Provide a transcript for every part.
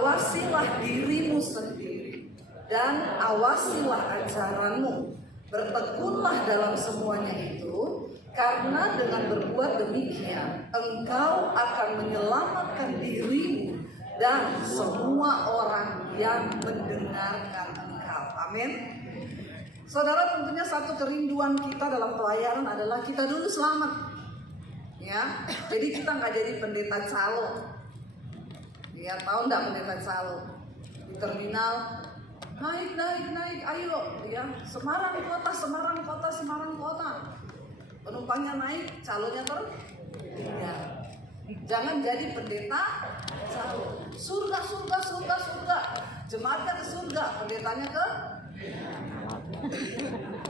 Awasilah dirimu sendiri dan awasilah ajaranmu. Bertekunlah dalam semuanya itu, karena dengan berbuat demikian engkau akan menyelamatkan dirimu dan semua orang yang mendengarkan engkau. Amin. Saudara, tentunya satu kerinduan kita dalam pelayanan adalah kita dulu selamat. Ya, jadi kita nggak jadi pendeta calo. Ya, tahu nggak pendeta calo? Di terminal, naik, ayo. Ya, Semarang kota. Penumpangnya naik, calonya ya. Jangan jadi pendeta calo. Surga. Jemaatnya ke surga, pendetanya ke.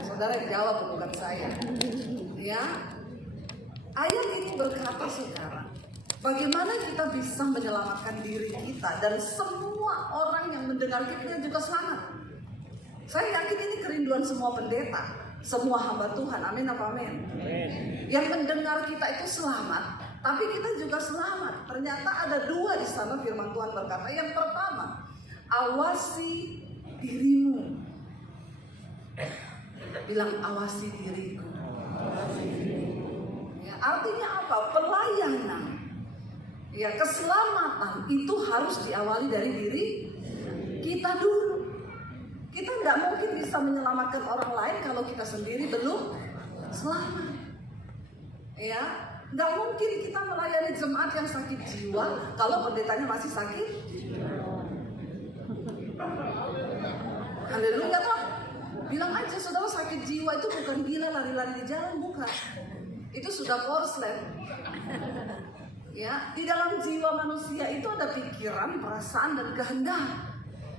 Saudara yang jawab, bukan saya. Ya, ayat ini berkata, saudara, bagaimana kita bisa menyelamatkan diri kita dan semua orang yang mendengar kita juga selamat. Saya yakin ini kerinduan semua pendeta, semua hamba Tuhan. Amin apa amin? Yang mendengar kita itu selamat, tapi kita juga selamat. Ternyata ada dua di sana firman Tuhan berkata. Yang pertama, awasi dirimu. Bilang awasi diriku. Ya, artinya apa? Pelayanan. Ya, keselamatan itu harus diawali dari diri kita dulu. Kita tidak mungkin bisa menyelamatkan orang lain kalau kita sendiri belum selamat. Ya, tidak mungkin kita melayani jemaat yang sakit jiwa kalau pendetanya masih sakit. Haleluya toh. Bilang aja, saudara, sakit jiwa itu bukan gila lari-lari di jalan, bukan. Itu sudah korslet. Ya, di dalam jiwa manusia itu ada pikiran, perasaan, dan kehendak.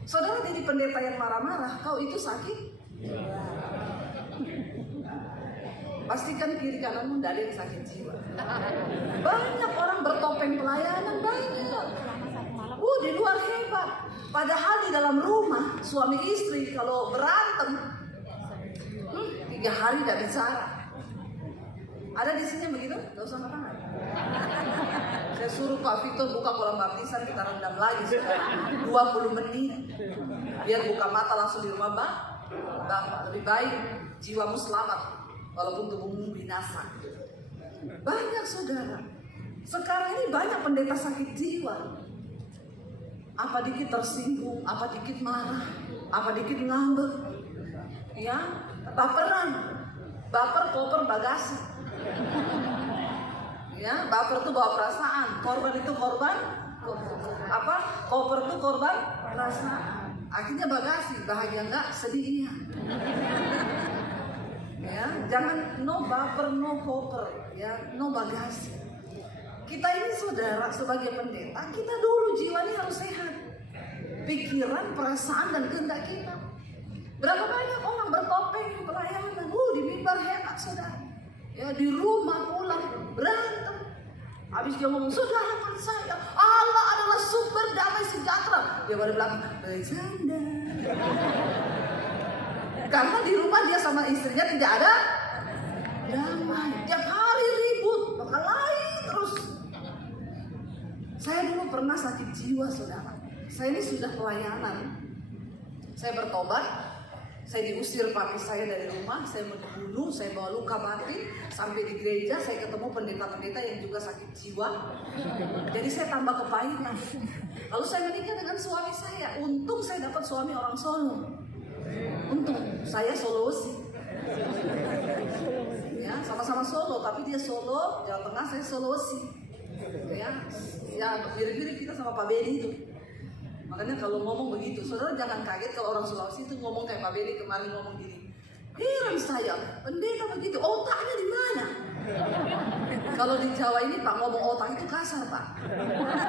Saudara jadi pendeta yang marah-marah, kau itu sakit? Pastikan kiri kananmu tidak ada yang sakit jiwa. Banyak orang bertopeng pelayanan, banyak. Di luar hebat. Padahal di dalam rumah, suami istri kalau berantem, 3 hari tidak bicara. Ada di sini begitu? Gak usah makan. Saya suruh Pak Vito buka kolam baptisan, kita rendam lagi sekarang 20 menit. Biar buka mata langsung di rumah Bapak. Lebih baik jiwamu selamat walaupun tubuhmu binasa. Banyak saudara. Sekarang ini banyak pendeta sakit jiwa. Apa dikit tersinggung, apa dikit marah, apa dikit ngambek. Ya, baperan. Baper, koper, bagasi. Ya, baper itu bawa perasaan, korban itu korban, koper itu korban perasaan. Akhirnya bagasi, bahagia enggak, sedih iya. Ya, jangan no baper, no koper, ya, no bagasi. Kita ini saudara sebagai pendeta, kita dulu jiwanya harus sehat. Pikiran, perasaan, dan kehendak kita. Berapa banyak orang bertopeng pelayanan, di mimbar hebat saudara. Ya, di rumah pulang berantem. Habis dia ngomong, saudara saya, Allah adalah sumber damai sejahtera. Dia pada bilang, bercanda. Karena di rumah dia sama istrinya tidak ada damai. Tiap hari ribut, berkelahi terus. Saya dulu pernah sakit jiwa saudara. Saya ini sudah pelayanan. Saya bertobat. Saya diusir papi saya dari rumah, saya membunuh, saya bawa luka batin. Sampai di gereja saya ketemu pendeta-pendeta yang juga sakit jiwa. Jadi saya tambah kepahitan. Lalu saya menikah dengan suami saya. Untung saya dapat suami orang Solo. Untung saya Sulawesi. Ya, sama-sama Solo, tapi dia Solo, Jawa Tengah, saya Sulawesi. Ya, mirip-mirip kita sama Pak Bedi itu. Makanya kalau ngomong begitu, saudara jangan kaget kalau orang Sulawesi itu ngomong kayak Pak Bedi kemarin ngomong gini. Heran saya, pendeta begitu, otaknya di mana? Kalau di Jawa ini Pak ngomong otak itu kasar Pak.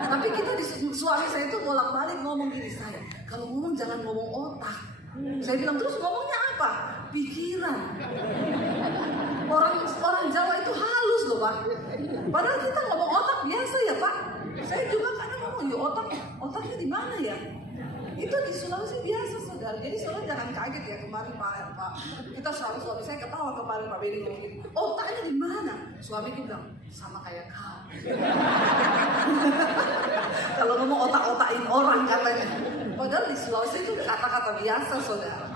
Tapi kita di suami saya itu bolak-balik ngomong gini saya. Kalau ngomong jangan ngomong otak. Saya bilang terus ngomongnya apa? Pikiran. Orang Jawa itu halus loh Pak. Padahal kita ngomong otak biasa ya Pak. Saya juga kadang ngomong ya otaknya di mana ya? Itu di Sulawesi biasa saudara. saudara. Jadi saudara jangan kaget ya kemarin Pak. Kita selalu suami saya ketawa kemarin Pak Beni ngomong gitu. Otaknya di mana? Suamiku bilang sama kayak kau. Kalau ngomong otak-otakin orang katanya. Padahal di Sulawesi itu kata-kata biasa saudara.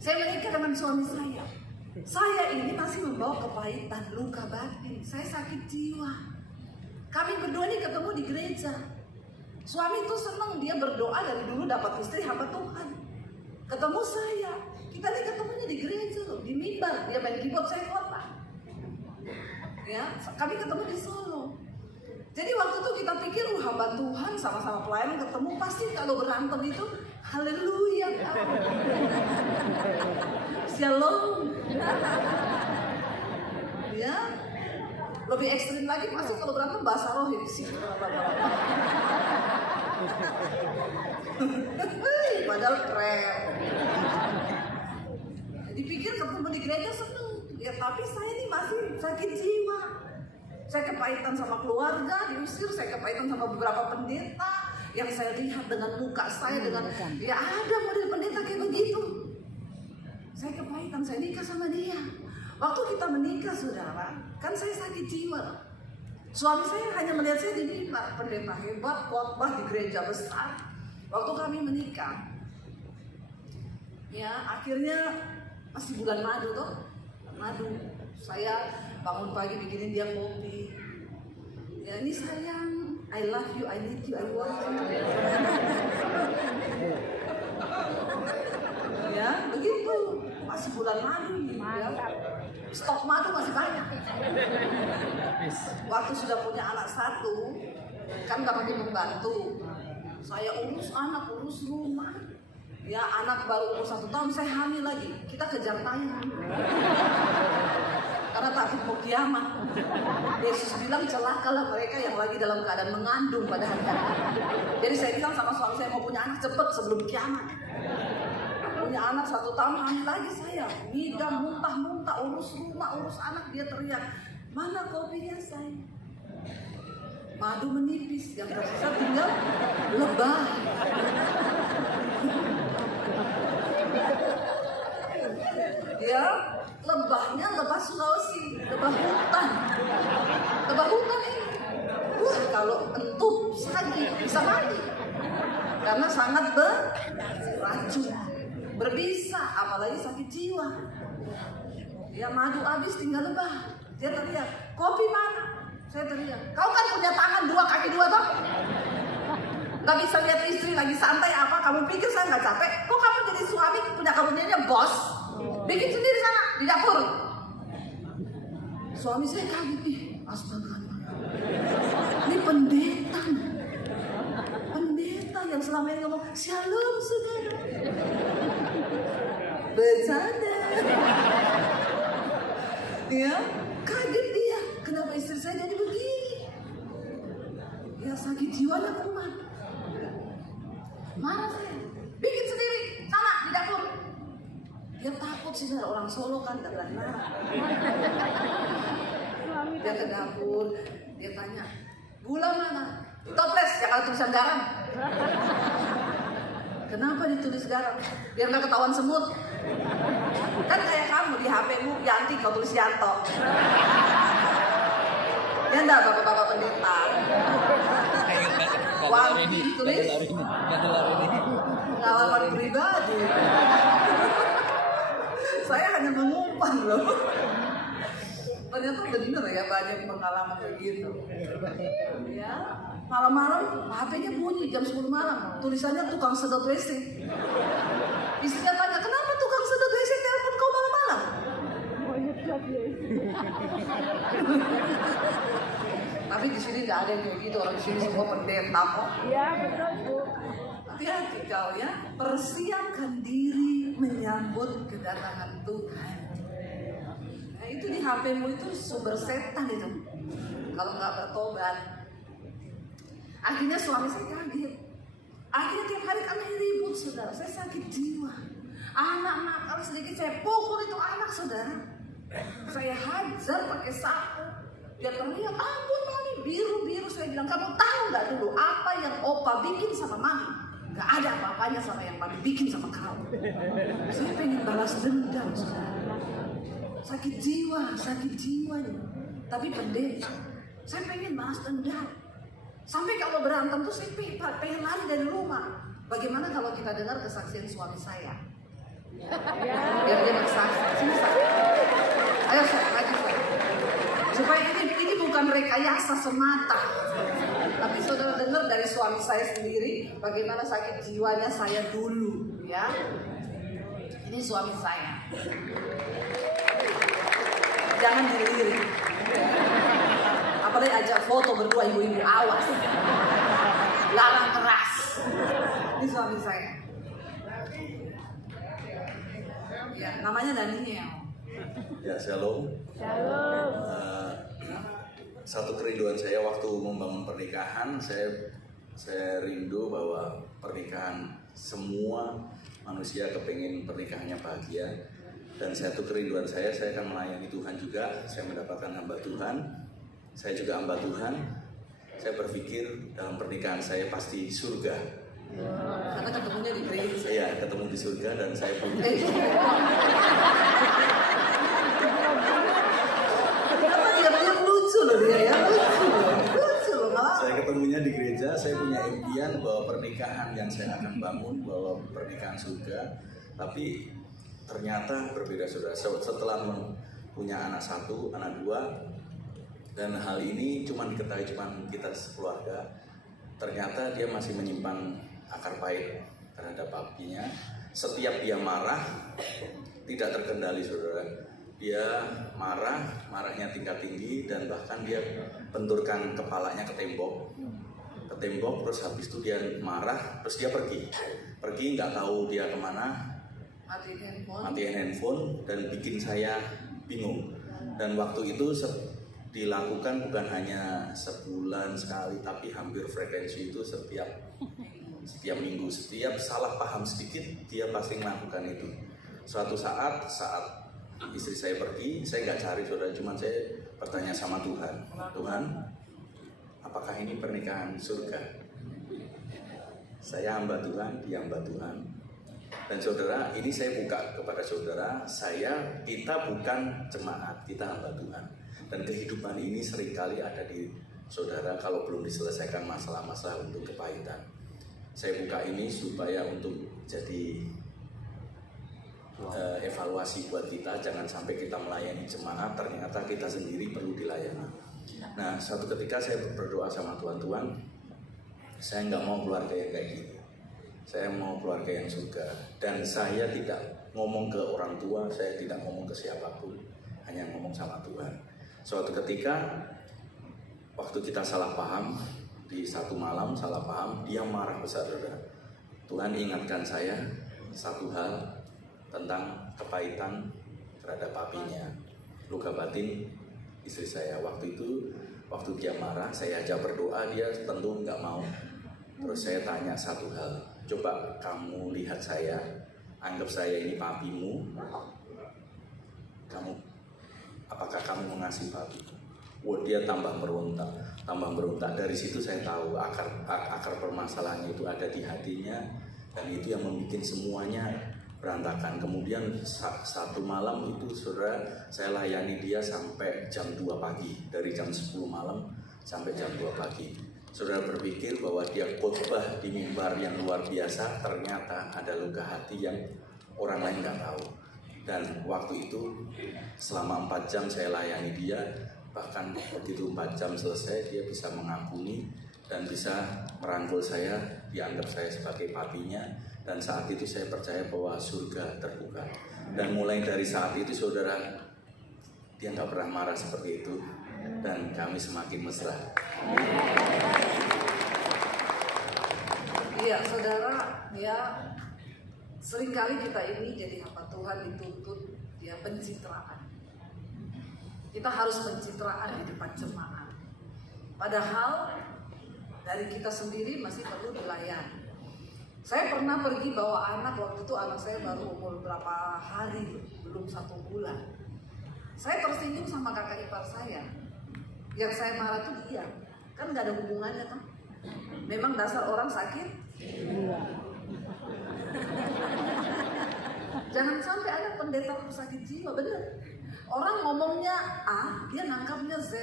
Saya menikah dengan suami saya. Saya ini masih membawa kepahitan, luka batin. Saya sakit jiwa. Kami berdua ini ketemu di gereja. Suami itu senang, dia berdoa dari dulu dapat istri hamba Tuhan. Ketemu saya, kita ini ketemunya di gereja loh, di mimbar. Dia main keyboard, saya khotbah. Ya, kami ketemu di Solo. Jadi waktu itu kita pikir hamba Tuhan sama-sama pelayan ketemu pasti kalau berantem itu haleluya. Shalom. Ya. Lebih ekstrim lagi pasti kalau berantem bahasa roh sih. Padahal keren. Dipikir ketemu di gereja seneng. Ya tapi saya ini masih sakit jiwa. Saya kepahitan sama keluarga, diusir. Saya kepahitan sama beberapa pendeta yang saya lihat dengan muka saya dengan ya ada model pendeta kayak begitu. Saya kepahitan, saya nikah sama dia. Waktu kita menikah saudara, kan saya sakit jiwa. Suami saya hanya melihat saya di mimbar, pendeta hebat, khotbah di gereja besar. Waktu kami menikah, ya akhirnya masih bulan madu toh, madu. Saya bangun pagi bikinin dia kopi. Ya ini sayang, I love you, I need you, I want you. Ya begitu, masih bulan madu ya. Stok madu masih banyak. Waktu sudah punya anak satu, kan gak pakai pembantu. Saya urus anak, urus rumah. Ya anak baru umur 1 tahun, saya hamil lagi. Kita kejar tayang. Karena takut mau kiamat. Yesus bilang celakalah mereka yang lagi dalam keadaan mengandung pada hari ini. Jadi saya bilang sama suami saya mau punya anak cepet sebelum kiamat. Punya anak 1 tahun hamil lagi saya, ngidam muntah-muntah, urus rumah, urus anak, dia teriak, mana kopinya saya? Madu menipis, yang tersisa tinggal lebah. Ya, lebahnya lebah Sulawesi, lebah hutan. Lebah hutan ini, kalau entup sakit bisa mati karena sangat beracun. Berbisa, apalagi sakit jiwa. Ya madu habis tinggal lebah. Dia teriak, kopi mana? Saya teriak, kau kan punya tangan 2 kaki 2 toh? Gak bisa lihat istri lagi santai apa? Kamu pikir saya gak capek? Kok kamu jadi suami punya karunianya bos? Bikin sendiri sana di dapur. Suami saya kaget nih, astaga. Ini pendeta. Pendeta yang selama ini ngomong, shalom saudara. Bercanda. Ya, kaget dia. Kenapa istri saya jadi begini? Ya sakit jiwanya kumat. Marah saya. Bikin sendiri, sana di dapur. Dia takut sih orang Solo kan tidak berani marah. Dia ke dapur, dia tanya, gula mana? Toples, ya kalau tulisan garam. Kenapa ditulis garam? Biar nggak ketahuan semut. Kan kayak kamu di HP-mu Yanti kau tulis Yanto. Ya enggak bapak-bapak pendeta. Wanti ditulis pengalaman pribadi. Saya hanya mengumpan loh. Ternyata benar ya banyak pengalaman begitu. Ya, malam-malam HP-nya bunyi jam 10 malam. Tulisannya tukang sedot WC. Istrinya tanya, kenapa tukang sedot WC telepon kau malam-malam? Tapi di sini nggak ada yang kayak gitu, orang di sini semua pendeta kok. Iya betul Bu. Hati-hati kau ya, persiapkan diri menyambut kedatangan Tuhan. Nah itu di HP-mu itu sumber setan itu. Kalau nggak bertobat. Akhirnya suami saya kaget. Akhirnya tiap hari kami ribut saudara, saya sakit jiwa. Anak nakal sedikit saya pukul itu anak saudara. Saya hajar pakai sapu. Dia teriak, ampun mami, biru-biru. Saya bilang, kamu tahu nggak dulu apa yang opa bikin sama mami? Gak ada apa-apanya sama yang paling bikin sama kau. Saya pengen balas dendam, saudara. Sakit jiwa nih. Tapi pendeta, saya pengen balas dendam. Sampai kalau berantem tuh saya pengen lari dari rumah. Bagaimana kalau kita dengar kesaksian suami saya? Biar dia bersaksi. Sini saya. Ayo saya, maju saya. Supaya ini bukan rekayasa semata. Tapi saudara dengar dari suami saya sendiri bagaimana sakit jiwanya saya dulu, ya. Ini suami saya. Jangan dilirik. Apalagi ajak foto berdua ibu-ibu, awas. Larang keras. Ini suami saya. Ya, namanya Daniel. Ya, shalom. Shalom. Satu kerinduan saya waktu membangun pernikahan, saya rindu bahwa pernikahan semua manusia kepengen pernikahannya bahagia. Dan satu kerinduan saya akan melayani Tuhan juga. Saya mendapatkan hamba Tuhan. Saya juga hamba Tuhan. Saya berpikir dalam pernikahan saya pasti surga. Karena ketemunya di gereja. Iya, ketemu di surga dan saya punya. Kenapa dia banyak lucu loh dia ya? Lucu loh. Saya ketemunya di gereja, saya punya impian bahwa pernikahan yang saya akan bangun, bahwa pernikahan surga. Tapi ternyata berbeda, saudara. Setelah punya anak satu, anak dua, dan hal ini cuma diketahui kita sekeluarga. Ternyata dia masih menyimpan akar pahit terhadap papinya. Setiap dia marah, tidak terkendali, saudara. Dia marahnya tingkat tinggi, dan bahkan dia benturkan kepalanya ke tembok, terus habis itu dia marah, terus dia pergi nggak tahu dia kemana, matiin handphone, dan bikin saya bingung. Dan waktu itu dilakukan bukan hanya sebulan sekali, tapi hampir frekuensi itu setiap minggu. Setiap salah paham sedikit, dia pasti melakukan itu. Suatu saat istri saya pergi, saya nggak cari, saudara, cuman saya bertanya sama Tuhan, apakah ini pernikahan surga? Saya hamba Tuhan, dia hamba Tuhan. Dan saudara, ini saya buka kepada saudara, kita bukan jemaat, kita hamba Tuhan. Dan kehidupan ini seringkali ada di saudara kalau belum diselesaikan masalah-masalah untuk kepahitan. Saya buka ini supaya untuk jadi evaluasi buat kita. Jangan sampai kita melayani jemaat, ternyata kita sendiri perlu dilayani. Nah, suatu ketika saya berdoa sama Tuhan, saya nggak mau keluarga yang kayak gini. Saya mau keluarga yang surga. Dan saya tidak ngomong ke orang tua, saya tidak ngomong ke siapapun, hanya ngomong sama Tuhan. Suatu ketika, waktu kita salah paham, di satu malam salah paham, dia marah besar, saudara. Tuhan ingatkan saya satu hal tentang kepahitan terhadap papinya, luka batin istri saya. Waktu itu, waktu dia marah, saya ajak berdoa, dia tentu nggak mau. Terus saya tanya satu hal, coba kamu lihat saya, anggap saya ini papimu, apakah kamu mengasihi papi? Wah, dia tambah meronta. Dari situ saya tahu akar permasalahannya itu ada di hatinya, dan itu yang membuat semuanya berantakan. Kemudian satu malam itu, saudara, saya layani dia sampai jam 2 pagi, dari jam 10 malam sampai jam 2 pagi. Saudara berpikir bahwa dia khotbah di mimbar yang luar biasa, ternyata ada luka hati yang orang lain nggak tahu. Dan waktu itu selama 4 jam saya layani dia, bahkan begitu 4 jam selesai dia bisa mengampuni dan bisa merangkul saya, dianggap saya sebagai papinya. Dan saat itu saya percaya bahwa surga terbuka. Dan mulai dari saat itu, saudara, dia nggak pernah marah seperti itu, dan kami semakin mesra. Iya, saudara, ya seringkali kita ini jadi hamba Tuhan dituntut ya pencitraan. Kita harus pencitraan di depan jemaat. Padahal dari kita sendiri masih perlu dilayani. Saya pernah pergi bawa anak, waktu itu anak saya baru umur berapa hari, belum 1 bulan. Saya tersinggung sama kakak ipar saya. Yang saya marah tuh dia, kan nggak ada hubungannya kan? Memang dasar orang sakit Jangan sampai ada pendeta sakit jiwa, benar. Orang ngomongnya A, dia nangkapnya Z.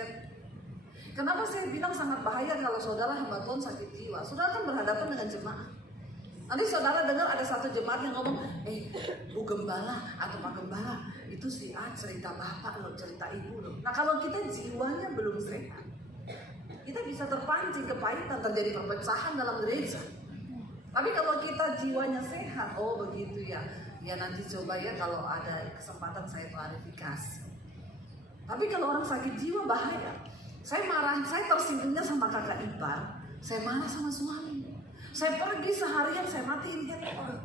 Kenapa saya bilang sangat bahaya kalau saudara hamba Tuhan sakit jiwa? Saudara kan berhadapan dengan jemaat. Nanti saudara dengar ada satu jemaat yang ngomong, Bu Gembala atau Pak Gembala, itu si A cerita bapak loh, cerita ibu loh. Nah kalau kita jiwanya belum sehat, kita bisa terpancing kepahitan, terjadi perpecahan dalam gereja. Tapi kalau kita jiwanya sehat, oh begitu ya. Ya nanti coba ya kalau ada kesempatan saya klarifikasi. Tapi kalau orang sakit jiwa bahaya. Saya marah, saya tersinggungnya sama kakak ipar. Saya marah sama suami. Saya pergi seharian, saya matiin handphone.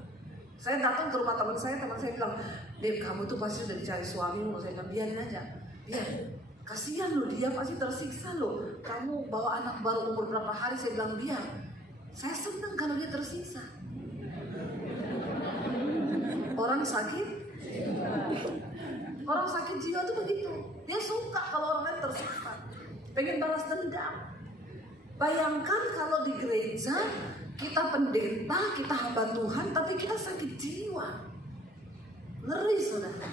Saya datang ke rumah teman saya bilang, Dep kamu tuh pasti udah dicari suamimu. Saya bilang biarin aja. Biar, kasihan loh dia pasti tersiksa loh. Kamu bawa anak baru umur berapa hari, saya bilang biar. Saya senang kalau dia tersiksa. Orang sakit jiwa tuh begitu. Dia suka kalau orang lain tersiksa, pengen balas dendam. Bayangkan kalau di gereja kita pendeta, kita hamba Tuhan, tapi kita sakit jiwa. Ngeri saudara.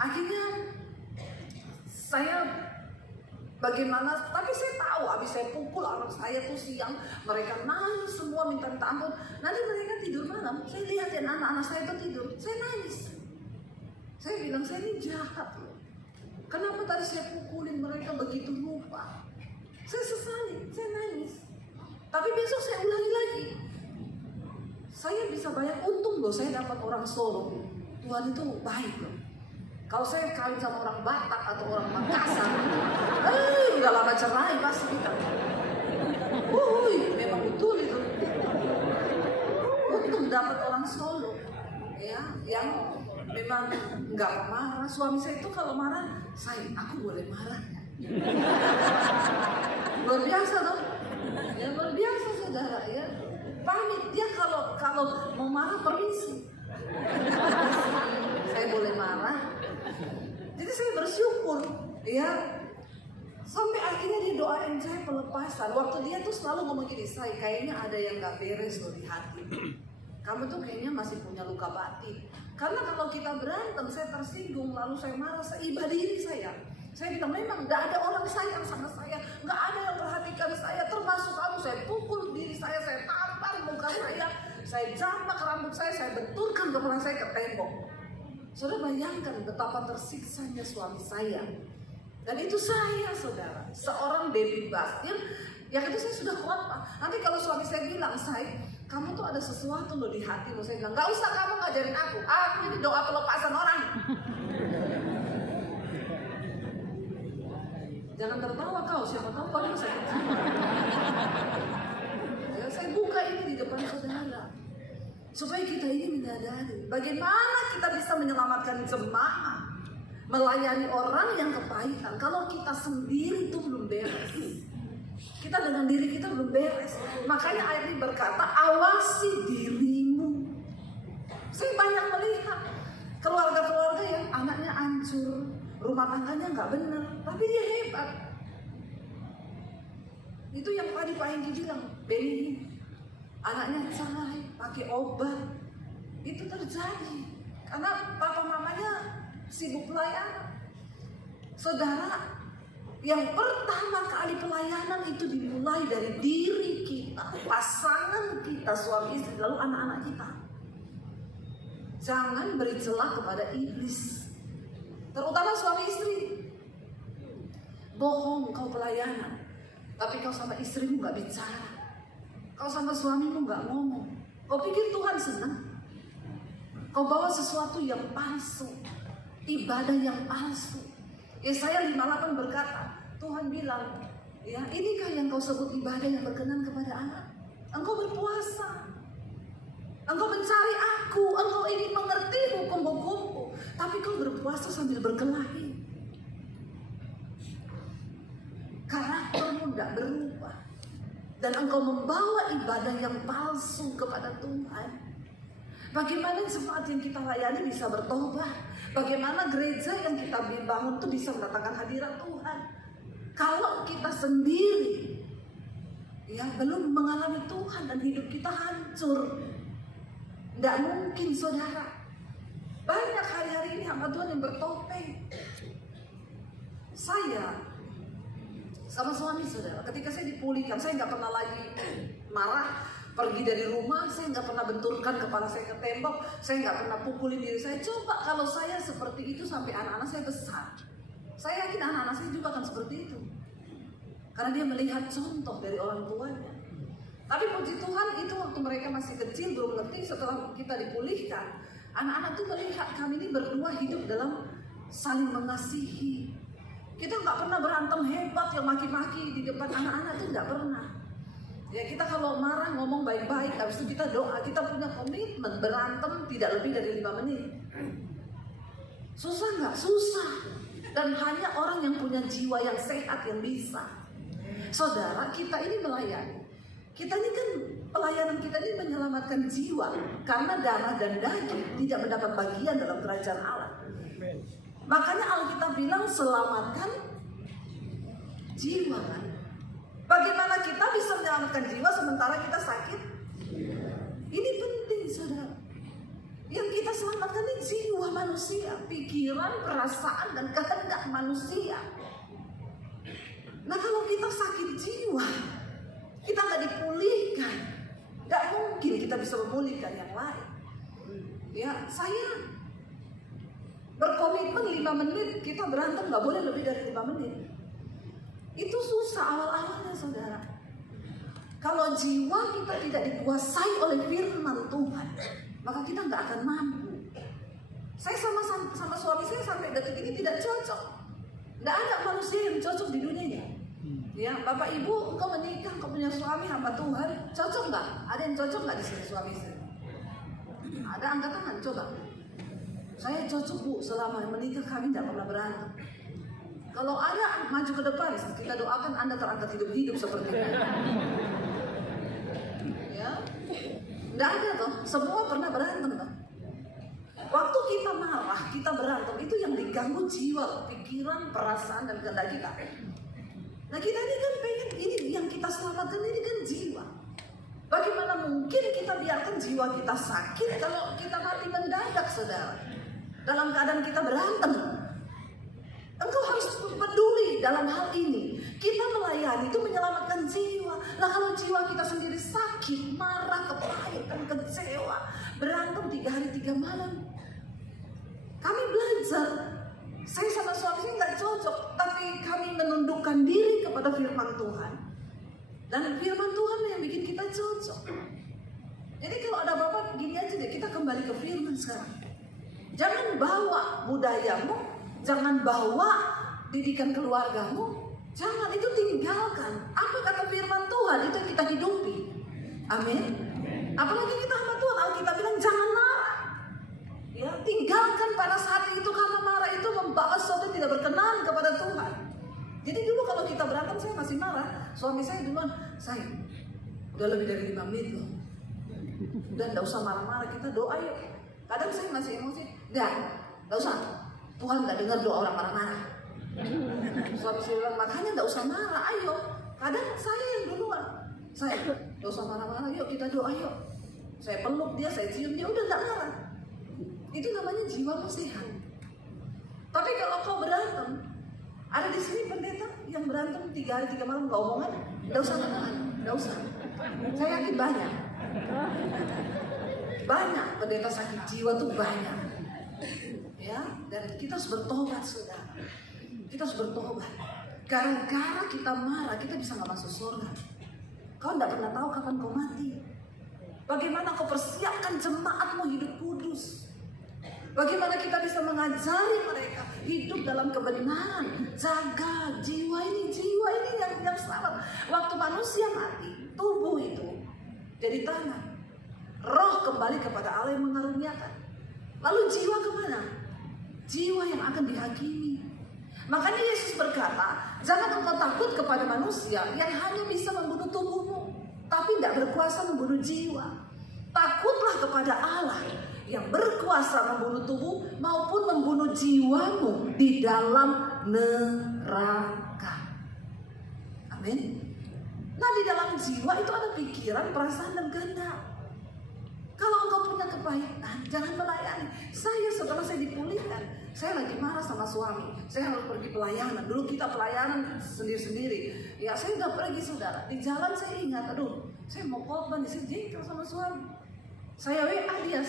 Akhirnya saya bagaimana, tapi saya tahu abis saya pukul anak saya tuh siang, mereka nangis semua minta ampun. Nanti mereka tidur malam, saya lihatin anak-anak saya tuh tidur, saya nangis. Saya bilang saya ini jahat loh. Kenapa tadi saya pukulin mereka begitu lupa? Saya sesali, saya nangis. Tapi besok saya ulangi lagi. Saya bisa banyak untung loh, saya dapat orang Solo. Tuhan itu baik loh. Kalau saya kawin sama orang Batak atau orang Makassar, udah lama cerai pasti kita. Memang betul itu. Untung dapat orang Solo, ya, yang memang nggak marah. Suami saya itu kalau marah, aku boleh marah. Luar biasa dong, ya luar biasa saudara ya. Pamit dia kalau mau marah permisi. Saya boleh marah. Jadi saya bersyukur, ya. Sampai akhirnya dia doain saya pelepasan. Waktu dia tuh selalu ngomong gini, saya kayaknya ada yang nggak beres loh di hati. Kamu tuh kayaknya masih punya luka batin. Karena kalau kita berantem, saya tersinggung, lalu saya marah, saya iba diri saya. Saya bilang memang nggak ada orang sayang sama saya, nggak ada yang perhatikan saya, termasuk kamu. Saya pukul diri saya tampar muka saya jambak rambut saya benturkan kepala saya ke tembok. Saudara bayangkan betapa tersiksanya suami saya. Dan itu saya saudara, seorang baby Bastian. Yang itu saya sudah kuat Pak. Nanti kalau suami saya bilang, kamu tuh ada sesuatu loh di hatimu. Saya bilang, gak usah kamu ngajarin aku ini doa pelepasan orang. Jangan tertawa kau, siapa tahu kau sakit jiwa. Ya, saya buka ini di depan saudara, supaya kita ini menyadari bagaimana kita bisa menyelamatkan jemaat, melayani orang yang kepahitan. Kalau kita sendiri itu belum beres, kita dengan diri kita belum beres. Makanya ayat ini berkata, awasi dirimu. Saya banyak melihat keluarga-keluarga yang anaknya hancur, rumah tangganya nggak benar, tapi dia hebat. Itu yang tadi Pak Hengki bilang, Beni, anaknya cerai, pakai obat. Itu terjadi karena papa mamanya sibuk pelayanan. Saudara, yang pertama kali pelayanan itu dimulai dari diri kita, pasangan kita, suami istri, lalu anak-anak kita. Jangan beri celah kepada iblis, terutama suami istri. Bohong kau pelayanan, tapi kau sama istrimu gak bicara, kau sama suamimu gak ngomong. Kau pikir Tuhan senang? Kau bawa sesuatu yang palsu, ibadah yang palsu. Yesaya 58 berkata, Tuhan bilang, ya inikah yang kau sebut ibadah yang berkenan kepada anak? Engkau berpuasa, engkau mencari aku, engkau ingin mengerti hukum-hukumku, tapi kau berpuasa sambil berkelahi. Karaktermu tidak berubah, dan engkau membawa ibadah yang palsu kepada Tuhan. Bagaimana jemaat yang kita layani bisa bertobat? Bagaimana gereja yang kita bangun itu bisa mendatangkan hadirat Tuhan? Kalau kita sendiri ya belum mengalami Tuhan dan hidup kita hancur. Tidak mungkin saudara. Banyak hari-hari ini hamba Tuhan yang bertopeng. Saya sama suami saudara, ketika saya dipulihkan, saya nggak pernah lagi marah, pergi dari rumah, saya nggak pernah benturkan kepala saya ke tembok, saya nggak pernah pukulin diri saya. Coba kalau saya seperti itu sampai anak-anak saya besar, saya yakin anak-anak saya juga akan seperti itu, karena dia melihat contoh dari orang tuanya. Tapi puji Tuhan itu waktu mereka masih kecil, belum ngerti. Setelah kita dipulihkan, anak-anak tuh melihat kami ini berdua hidup dalam saling mengasihi. Kita nggak pernah berantem hebat yang maki-maki di depan anak-anak, tuh nggak pernah. Ya kita kalau marah ngomong baik-baik, habis itu kita doa, kita punya komitmen berantem tidak lebih dari 5 menit. Susah nggak? Susah. Dan hanya orang yang punya jiwa yang sehat yang bisa. Saudara, kita ini melayani. Kita ini kan pelayanan kita ini menyelamatkan jiwa, karena darah dan daging tidak mendapat bagian dalam kerajaan Allah. Makanya Alkitab bilang selamatkan jiwa kan. Bagaimana kita bisa menyelamatkan jiwa sementara kita sakit? Ini penting saudara. Yang kita selamatkan ini jiwa manusia, pikiran, perasaan, dan kehendak manusia. Nah kalau kita sakit jiwa, kita nggak dipulihkan, nggak mungkin kita bisa memulihkan yang lain. Ya, saya berkomitmen 5 menit, kita berantem nggak boleh lebih dari 5 menit. Itu susah awal-awalnya saudara. Kalau jiwa kita tidak dikuasai oleh firman Tuhan, maka kita nggak akan mampu. Saya sama suami saya sampai detik ini tidak cocok. Nggak ada manusia yang cocok di dunia ini. Ya, Bapak Ibu, engkau menikah, engkau punya suami hamba Tuhan, cocok nggak? Ada yang cocok nggak di sini suami saya? Ada, angkat tangan, coba. Saya cocok Bu, selama menikah kami tidak pernah berantem. Kalau ada, maju ke depan, kita doakan Anda terangkat hidup-hidup seperti ini. Ya, nggak ada toh, semua pernah berantem toh. Waktu kita marah, kita berantem, itu yang diganggu jiwa, pikiran, perasaan, dan kehendak kita. Nah kita ini kan pengen, ini yang kita selamatkan ini kan jiwa. Bagaimana mungkin kita biarkan jiwa kita sakit kalau kita mati mendadak saudara, dalam keadaan kita berantem. Engkau harus peduli dalam hal ini. Kita melayani itu menyelamatkan jiwa. Nah kalau jiwa kita sendiri sakit, marah, kepahitan, kecewa, berantem 3 hari 3 malam. Kami belajar. Saya sama suami saya nggak cocok, tapi kami menundukkan diri kepada firman Tuhan. Dan firman Tuhan yang bikin kita cocok. Jadi kalau ada apa-apa gini aja deh, kita kembali ke firman sekarang. Jangan bawa budayamu, jangan bawa didikan keluargamu, jangan, itu tinggalkan. Apa kata firman Tuhan itu yang kita hidupi. Amin. Apalagi kita hamba Tuhan, Alkitab bilang jangan marah. Ya, tinggalkan pada saat itu, karena marah itu membawa sesuatu yang tidak berkenan kepada Tuhan. Jadi dulu kalau kita berantem saya masih marah, suami saya duluan, saya udah lebih dari 5 menit loh. Dan gak usah marah-marah, kita doa yuk. Kadang saya masih emosi, gak usah. Tuhan gak dengar doa orang marah-marah. Suami saya bilang, makanya gak usah marah, ayo. Kadang saya yang duluan, saya gak usah marah-marah, yuk kita doa yuk. Saya peluk dia, saya cium dia, udah gak marah. Itu namanya jiwamu sehat. Tapi kalau kau berantem, ada di sini pendeta yang berantem 3 hari 3 malam gak omongan, gak usah marah, gak usah. Saya yakin banyak. Banyak pendeta sakit jiwa tuh banyak. Ya, dan kita harus bertobat saudara. Kita harus bertobat. Gara-gara kita marah, kita bisa gak masuk surga. Kau gak pernah tahu kapan kau mati. Bagaimana kau persiapkan jemaatmu hidup kudus. Bagaimana kita bisa mengajari mereka hidup dalam kebenaran. Jaga jiwa ini yang selamat. Waktu manusia mati, tubuh itu jadi tanah. Roh kembali kepada Allah yang mengaruniakan. Lalu jiwa kemana? Jiwa yang akan dihakimi. Makanya Yesus berkata, jangan engkau takut kepada manusia yang hanya bisa membunuh tubuhmu, tapi tidak berkuasa membunuh jiwa. Takutlah kepada Allah yang berkuasa membunuh tubuh maupun membunuh jiwamu di dalam neraka. Amin. Nah di dalam jiwa itu ada pikiran, perasaan, dan kehendak. Kalau engkau punya kepahitan, jangan melayani. Setelah saya dipulihkan, saya lagi marah sama suami, saya harus pergi pelayanan. Dulu kita pelayanan sendiri-sendiri. Ya saya udah pergi saudara, di jalan saya ingat, aduh saya mau khotbah, saya jengkel sama suami. Saya WA dia,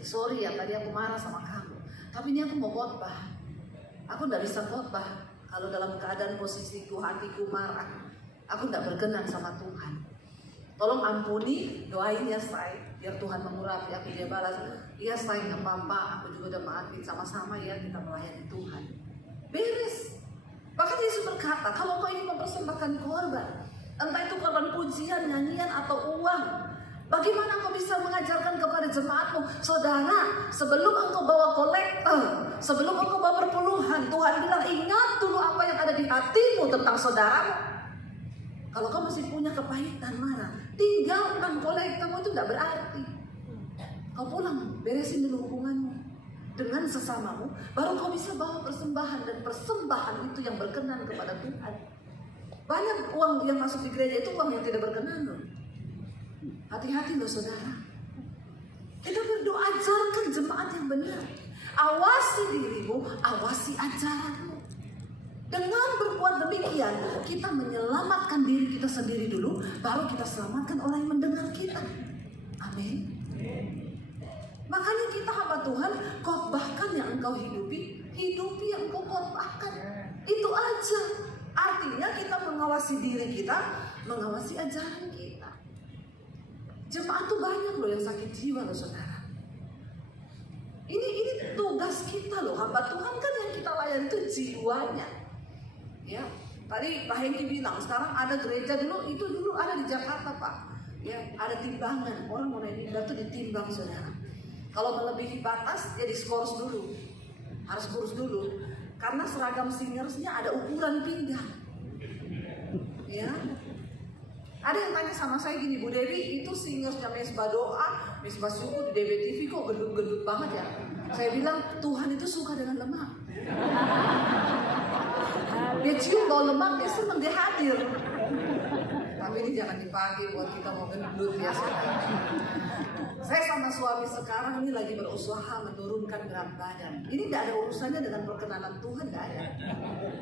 sorry ya tadi aku marah sama kamu, tapi ini aku mau khotbah. Aku gak bisa khotbah kalau dalam keadaan posisiku, hatiku marah. Aku gak berkenan sama Tuhan. Tolong ampuni, doain ya biar Tuhan mengurapi aku. Dia balas, iya gak apa-apa, aku juga udah maafin, sama-sama ya kita melayani Tuhan. Beres. Bahkan Yesus berkata, kalau kau ingin mempersembahkan korban, entah itu korban pujian, nyanyian atau uang, bagaimana kau bisa mengajarkan kepada jemaatmu? Saudara, sebelum engkau bawa kolektor, sebelum engkau bawa perpuluhan, Tuhan bilang ingat dulu apa yang ada di hatimu tentang saudaramu. Kalau kau masih punya kepahitan, marah, tinggalkan kolektormu, itu tidak berarti. Kau pulang, beresin dulu hubunganmu dengan sesamamu, baru kau bisa bawa persembahan, dan persembahan itu yang berkenan kepada Tuhan. Banyak uang yang masuk di gereja itu uang yang tidak berkenan loh. Hati-hati loh saudara. Kita berdoa, ajarkan jemaat yang benar. Awasi dirimu, awasi ajaranmu. Dengan berbuat demikian, kita menyelamatkan diri kita sendiri dulu, baru kita selamatkan orang yang mendengar kita. Amin. Makanya kita hamba Tuhan, khotbahkan yang engkau hidupi, hidupi yang engkau khotbahkan. Itu aja. Artinya kita mengawasi diri kita, mengawasi ajaran kita. Jemaat tuh banyak loh yang sakit jiwa loh saudara. Ini tugas kita loh, hamba Tuhan kan yang kita layani itu jiwanya. Ya, tadi Pak Hengki bilang sekarang ada gereja dulu ada di Jakarta Pak. Ya, ada timbangan, orang mau naik mimbar tuh ditimbang saudara. Kalau melebihi batas dia diskors dulu, harus kurus dulu, karena seragam singersnya ada ukuran pinggang. Ya, ada yang tanya sama saya gini, Bu Dewi itu singersnya Mesbah Doa, Mesbah Syukur di DBTV kok gendut-gendut banget ya? Saya bilang Tuhan itu suka dengan lemak. Dia cium bau lemak, dia senang, dia hadir. Tapi ini jangan dipakai buat kita mau gendut ya saudara. Saya sama suami sekarang ini lagi berusaha menurunkan berat badan. Ini tidak ada urusannya dengan perkenanan Tuhan, tidak ada.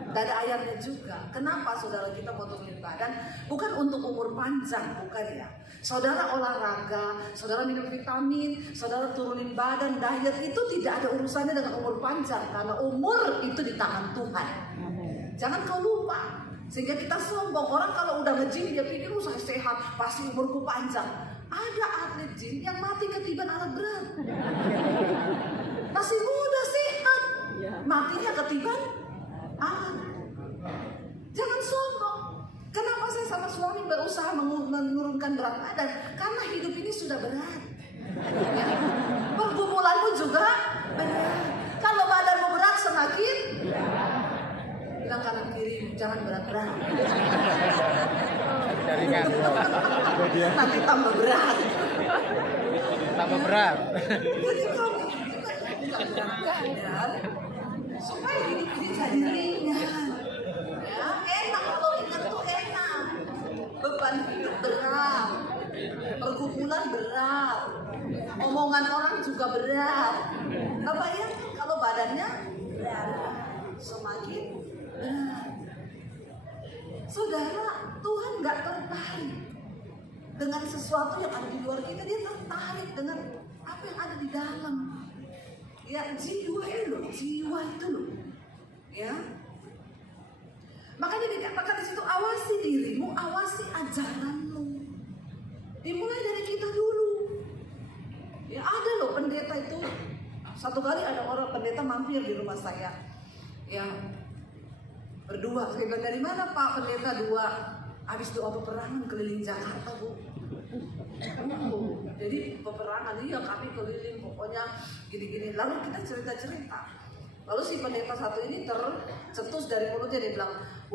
Tidak ada ayatnya juga. Kenapa saudara kita mau turunin badan? Bukan untuk umur panjang, bukan ya. Saudara olahraga, saudara minum vitamin, saudara turunin badan, diet itu tidak ada urusannya dengan umur panjang. Karena umur itu di tangan Tuhan. Jangan kau lupa. Sehingga kita sombong. Orang kalau udah nge-gym dia pikir saya sehat, pasti umurku panjang. Ada atlet gym yang mati ketiban alat berat. Masih muda sehat, matinya ketiban alat. Jangan sombong. Kenapa saya sama suami berusaha menurunkan berat badan? Karena hidup ini sudah berat. Ya. Pergumulanmu juga berat. Kalau badanmu berat semakin bilang kanan kiri, jangan berat-berat. Nanti tambah berat. Tambah berat. Jadi kamu berat supaya hidup ini jadi ringan. Ya, enak kalau ringan tuh enak. Beban hidup berat, pergumulan berat, omongan orang juga berat. Apa ya? Kalau badannya berat, semakin berat. Saudara, Tuhan gak tertarik dengan sesuatu yang ada di luar kita. Dia tertarik dengan apa yang ada di dalam. Ya, jiwa itu loh. Ya. Makanya dikatakan di situ, awasi dirimu, awasi ajaranmu. Dimulai dari kita dulu. Ya, ada loh pendeta itu. Satu kali ada orang pendeta mampir di rumah saya. Ya, berdua. Saya bilang, dari mana Pak pendeta? Dua. Habis doa peperangan keliling Jakarta Bu. Jadi peperangan, iya kami keliling pokoknya gini-gini. Lalu kita cerita-cerita. Lalu si pendeta satu ini tercetus dari mulutnya, dia bilang,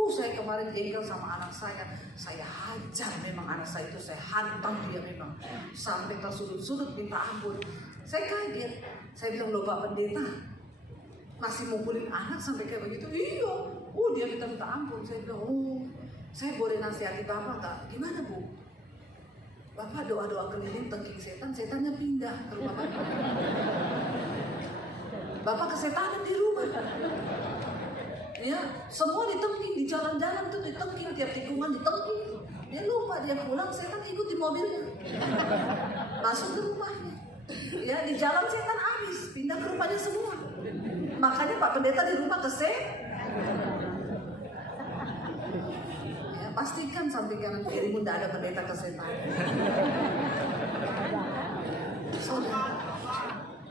saya kemarin jengkel sama anak saya hajar memang anak saya itu, saya hantam dia memang sampai tersudut-sudut minta ampun. Saya kaget, saya bilang, loh Pak pendeta masih mukulin anak sampai kayak begitu? Iya, dia minta ampun. Saya bilang, saya boleh nasihati Bapak gak? Gimana Bu? Bapak doa-doa keliling tengking setan, setannya pindah. pindah ke rumah Bapak. Bapak kesetanan di rumah. Ya, semua ditengking di jalan-jalan tuh ditengking, tiap tikungan ditengking. Dia lupa dia pulang, setan ikut di mobilnya, masuk ke rumahnya. Ya, di jalan setan habis, pindah ke rumahnya semua. Makanya Pak Pendeta di rumah ya, pastikan sampai kanan kirimu tidak ada pendeta kesetan. Saudara,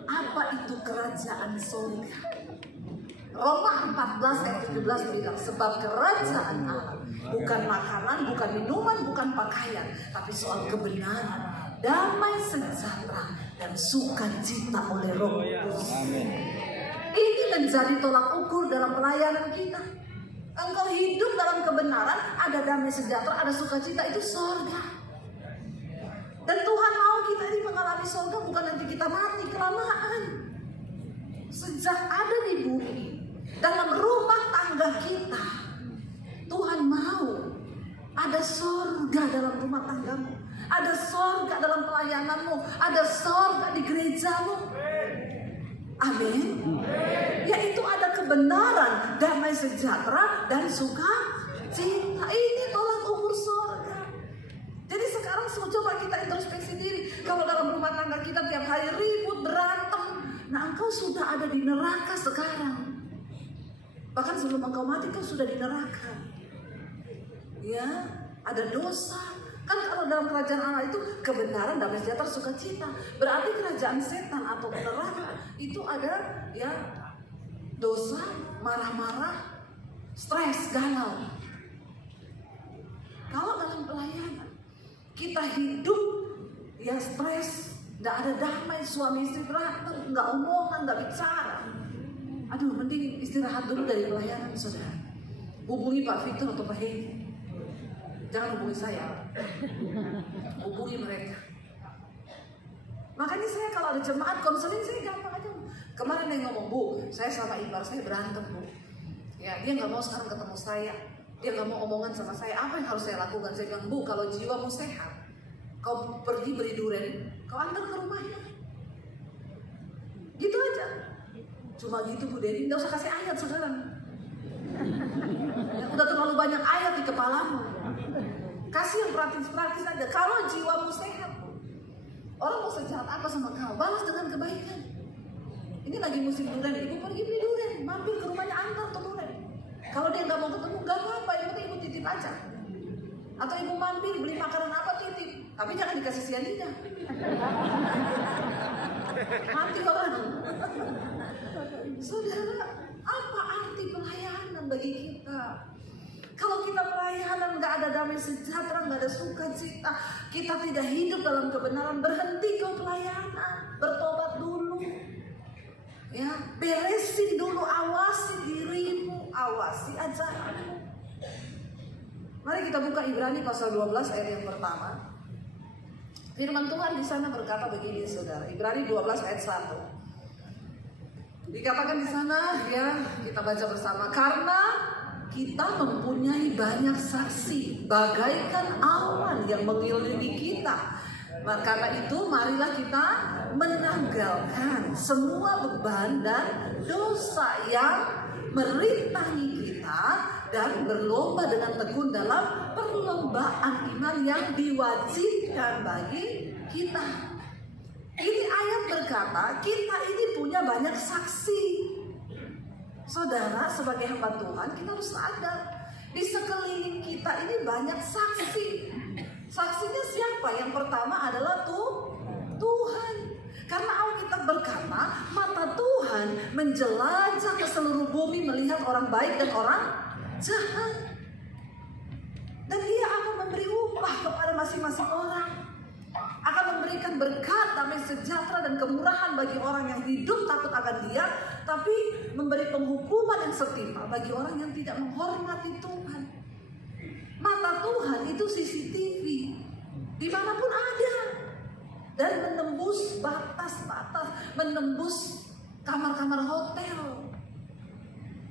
apa itu kerajaan surga? Roma 14 ayat 17 bilang, sebab kerajaan Allah bukan makanan, bukan minuman, bukan pakaian, tapi soal kebenaran, damai sejahtera, dan sukacita oleh Roh Kudus. Ini menjadi tolak ukur dalam pelayanan kita. Engkau hidup dalam kebenaran, ada damai sejahtera, ada sukacita, itu surga. Dan Tuhan mau kita ini mengalami surga, bukan nanti kita mati kelamaan. Sejak ada di bumi, dalam rumah tangga kita, Tuhan mau ada surga dalam rumah tanggamu, ada surga dalam pelayananmu, ada surga di gerejamu. Amin. Yaitu ada kebenaran, damai sejahtera, dan sukacita. Ini tolak ukur surga. Jadi sekarang coba kita introspeksi diri. Kalau dalam rumah tangga kita tiap hari ribut, berantem, nah engkau sudah ada di neraka sekarang. Bahkan sebelum engkau mati kau sudah di neraka. Ya, ada dosa. Kan kalau dalam kerajaan Allah itu kebenaran, damai sejahtera, sukacita. Berarti kerajaan setan atau neraka itu ada ya dosa, marah-marah, stres, galau. Kalau dalam pelayanan kita hidup ya stres, nggak ada damai, suami istri berantem, nggak omongan, nggak bicara. Aduh, mending istirahat dulu dari pelayanan, saudara. Hubungi Pak Victor atau Pak Hei. Jangan hubungi saya. Hubungi mereka. Makanya saya kalau ada jemaat konseling, saya gampang aja. Kemarin dia ngomong, Bu, saya sama ipar saya berantem, Bu. Ya, dia nggak mau sekarang ketemu saya. Dia nggak mau omongan sama saya. Apa yang harus saya lakukan? Saya bilang, Bu, kalau jiwamu sehat, kau pergi beli durian, kau antar ke rumahnya. Gitu aja. Cuma gitu Bu Dedi, nggak usah kasih ayat sekarang. Ya, udah terlalu banyak ayat di kepalamu. Kasih yang praktis-praktis aja. Kalau jiwamu sehat, orang mau sejahat apa sama kau, balas dengan kebaikan. Ini lagi musim durian, ibu pergi beli durian, mampir ke rumahnya, antar tuh durian. Kalau dia nggak mau ketemu, nggak apa-apa, yang penting ibu titip aja. Atau ibu mampir beli makanan apa, titip, tapi jangan dikasih sianida. Mati orang. Saudara, apa arti pelayanan bagi kita? Kalau kita pelayanan nggak ada damai sejahtera, nggak ada sukacita, kita tidak hidup dalam kebenaran, berhenti kau pelayanan, bertobat dulu, ya, beresin dulu, awasi dirimu, awasi ajaranmu. Mari kita buka Ibrani pasal 12 ayat yang pertama. Firman Tuhan di sana berkata begini, saudara. Ibrani 12 ayat 1. Dikatakan di sana, ya, kita baca bersama. Karena kita mempunyai banyak saksi, bagaikan awan yang mengelilingi kita. Karena itu, marilah kita menanggalkan semua beban dan dosa yang merintangi kita dan berlomba dengan tekun dalam perlombaan iman yang diwajibkan bagi kita. Ini ayat berkata, kita ini punya banyak saksi. Saudara, sebagai hamba Tuhan, kita harus sadar di sekeliling kita ini banyak saksi. Saksinya siapa? Yang pertama adalah Tuhan. Karena Alkitab berkata, mata Tuhan menjelajah ke seluruh bumi melihat orang baik dan orang jahat. Dan Dia akan memberi upah kepada masing-masing orang. Akan memberikan berkat, damai sejahtera dan kemurahan bagi orang yang hidup takut akan Dia, tapi memberi penghukuman yang setimpal bagi orang yang tidak menghormati Tuhan. Mata Tuhan itu CCTV, dimanapun ada, dan menembus batas-batas, menembus kamar-kamar hotel.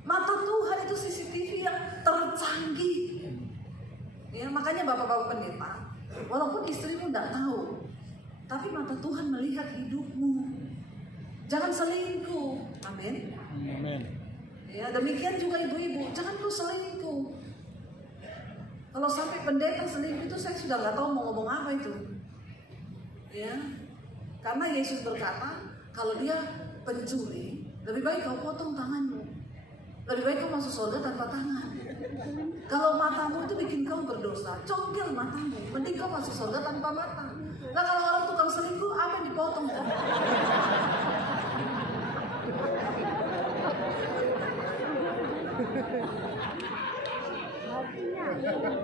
Mata Tuhan itu CCTV yang tercanggih. Ya, makanya bapak-bapak pendeta, walaupun istrimu tidak tahu, tapi mata Tuhan melihat hidupmu. Jangan selingkuh. Amin. Amin. Ya, demikian juga ibu-ibu, jangan terus selingkuh. Kalau sampai pendeta selingkuh itu saya sudah nggak tahu mau ngomong apa itu. Ya, karena Yesus berkata, kalau dia pencuri, lebih baik kau potong tanganmu. Lebih baik kau masuk surga tanpa tangan. Kalau matamu itu bikin kau berdosa, congkel matamu. Mending kau masuk surga tanpa mata. Nah kalau orang tukang selingkuh, apa yang dipotong?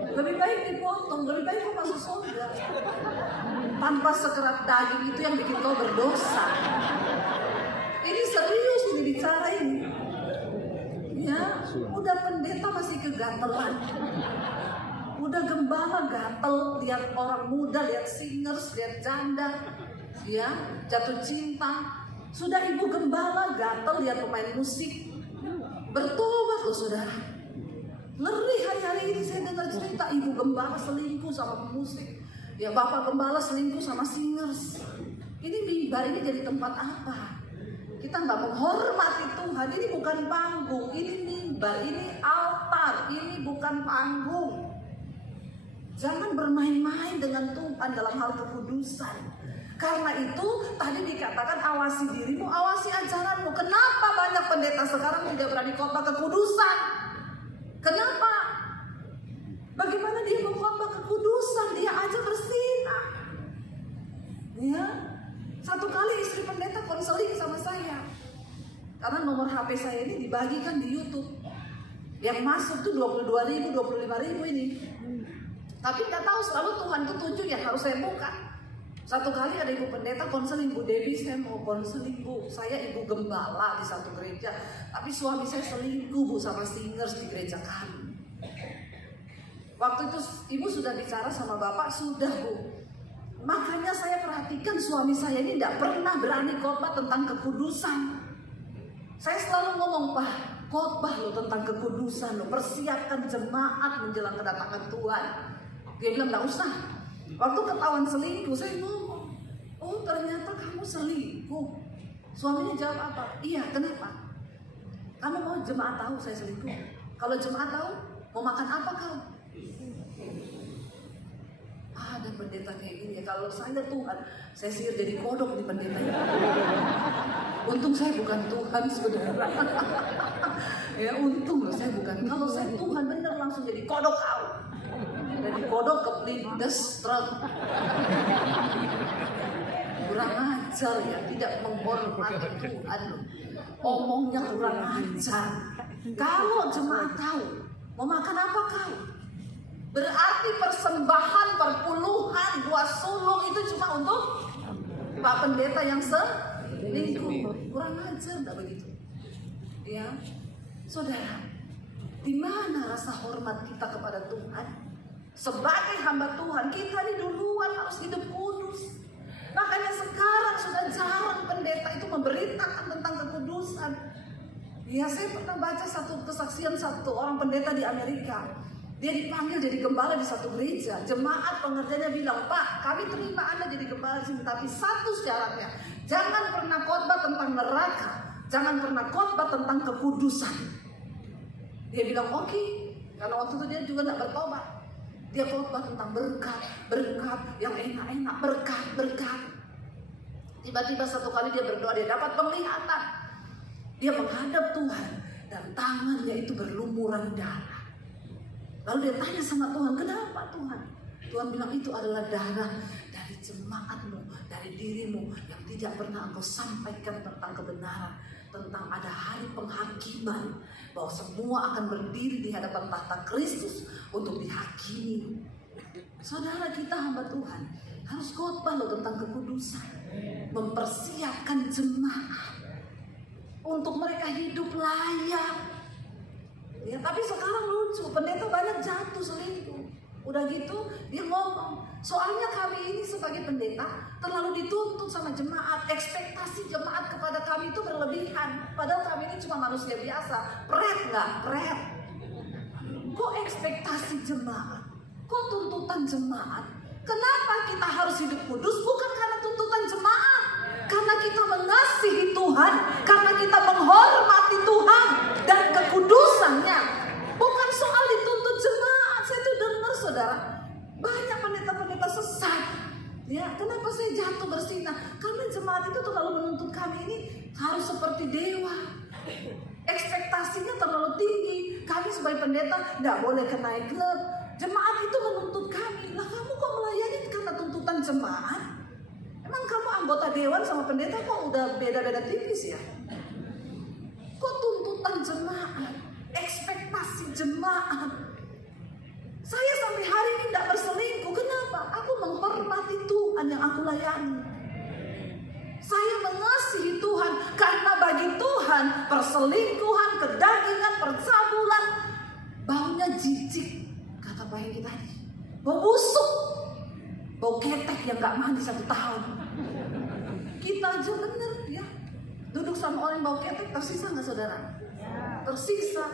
Lebih baik dipotong, lebih baik kau masuk surga tanpa sekerat daging itu yang bikin kau berdosa. Ini serius ini bicara ini. Ya, udah pendeta masih kegatelan. Udah gembala gatel lihat orang muda, lihat singers, lihat janda, ya jatuh cinta. Sudah ibu gembala gatel lihat pemain musik. Bertobat loh saudara. Ngeri hari-hari ini saya dengar cerita ibu gembala selingkuh sama pemusik. Ya bapak gembala selingkuh sama singers. Ini mimbar ini jadi tempat apa? Kita nggak menghormati Tuhan. Ini bukan panggung, ini mimbar, ini altar, ini bukan panggung. Jangan bermain-main dengan Tuhan dalam hal kekudusan. Karena itu tadi dikatakan awasi dirimu, awasi ajaranmu. Kenapa banyak pendeta sekarang tidak berani khotbah kekudusan? Kenapa? Bagaimana dia mengkhotbah kekudusan? Dia aja bersinah. Ya, satu kali istri pendeta konseling sama saya. Karena nomor HP saya ini dibagikan di YouTube. Yang masuk tuh 22.000, 25.000 ini. Tapi nggak tahu selalu Tuhan tuh tunjuk yang harus saya buka. Satu kali ada ibu pendeta konseling, Bu Debbie saya mau konseling Bu, saya ibu gembala di satu gereja, tapi suami saya selingkuh Bu sama singers di gereja kami. Waktu itu ibu sudah bicara sama bapak, sudah Bu. Makanya saya perhatikan suami saya ini tidak pernah berani khotbah tentang kekudusan. Saya selalu ngomong, Pak, khotbah lo tentang kekudusan lo, persiapkan jemaat menjelang kedatangan Tuhan. Dia bilang nggak usah. Waktu ketahuan selingkuh, saya ngomong, oh ternyata kamu selingkuh. Suaminya jawab apa? Iya, kenapa? Kamu mau jemaat tahu saya selingkuh? Kalau jemaat tahu, mau makan apa kau? Ada pendeta kayak gini. Kalau saya Tuhan, saya sihir jadi kodok di pendeta. Untung saya bukan Tuhan, saudara. Ya untung loh saya bukan. Kalau saya Tuhan benar langsung jadi kodok kau. Jadi kodok kepelindes truk. Kurang ajar ya, tidak menghormati Tuhan. Omongnya kurang ajar. Kalau jemaat tahu, mau makan apa kau? Berarti persembahan perpuluhan buah sulung itu cuma untuk Pak Pendeta yang selingkuh. Kurang ajar enggak begitu? Ya. Saudara, di mana rasa hormat kita kepada Tuhan? Sebagai hamba Tuhan, kita ini duluan harus hidup kudus. Makanya sekarang sudah jarang pendeta itu memberitakan tentang kekudusan. Ya, saya pernah baca satu kesaksian satu orang pendeta di Amerika. Dia dipanggil jadi gembala di satu gereja. Jemaat pengerjanya bilang, Pak, kami terima Anda jadi gembala di sini, tapi satu syaratnya, jangan pernah khotbah tentang neraka, jangan pernah khotbah tentang kekudusan. Dia bilang oke, karena waktu itu dia juga tidak bertobat. Dia khotbah tentang berkat, berkat yang enak-enak, berkat. Tiba-tiba satu kali dia berdoa, dia dapat penglihatan. Dia menghadap Tuhan dan tangannya itu berlumuran darah. Lalu dia tanya sama Tuhan, kenapa Tuhan? Tuhan bilang itu adalah darah dari jemaatmu, dari dirimu yang tidak pernah engkau sampaikan tentang kebenaran, tentang ada hari penghakiman, bahwa semua akan berdiri di hadapan tahta Kristus untuk dihakimi. Saudara, kita hamba Tuhan harus khotbah loh tentang kekudusan, mempersiapkan jemaat untuk mereka hidup layak. Ya, tapi sekarang lucu, pendeta banyak jatuh selingkuh. Udah gitu dia ngomong, soalnya kami ini sebagai pendeta terlalu dituntut sama jemaat. Ekspektasi jemaat kepada kami itu berlebihan. Padahal kami ini cuma manusia biasa. Pret nggak? Pret. Kok ekspektasi jemaat? Kok tuntutan jemaat? Kenapa kita harus hidup kudus? Bukan karena tuntutan Tuhan karena kita menghormati Tuhan dan kekudusannya. Bukan soal dituntut jemaat. Saya tuh dengar saudara, banyak pendeta-pendeta sesat. Ya, kenapa saya jatuh bersinah? Karena jemaat itu terlalu menuntut kami ini harus seperti dewa. Ekspektasinya terlalu tinggi. Kami sebagai pendeta tidak boleh ke night club. Jemaat itu menuntut kami. Lah kamu kok melayani karena tuntutan jemaat? Emang kamu anggota dewan sama pendeta kok udah beda-beda tipis ya? Kok tuntutan jemaat? Ekspektasi jemaat. Saya sampai hari ini tidak berselingkuh. Kenapa? Aku menghormati Tuhan yang aku layani. Saya mengasihi Tuhan karena bagi Tuhan perselingkuhan, kedagingan, percabulan baunya jijik. Kata Pak Hengki tadi, bau busuk, bau ketek yang gak mandi 1 tahun. Kita aja bener ya, duduk sama orang yang bau ketek tersisa gak saudara? Tersisa.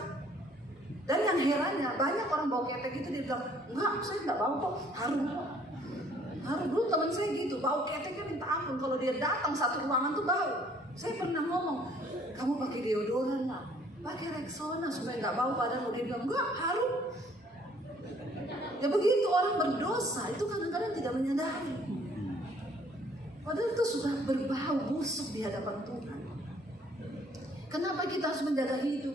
Dan yang herannya banyak orang bau ketek itu dia bilang, enggak, saya enggak bau kok, harum kok. Harum. Dulu teman saya gitu, bau keteknya minta ampun. Kalau dia datang satu ruangan tuh bau. Saya pernah ngomong, kamu pakai deodoran lah, pakai Rexona supaya enggak bau badanmu. Dia bilang, enggak, harum. Ya begitu orang berdosa itu kadang-kadang tidak menyadari. Padahal itu sudah berbau busuk di hadapan Tuhan. Kenapa kita harus menjaga hidup?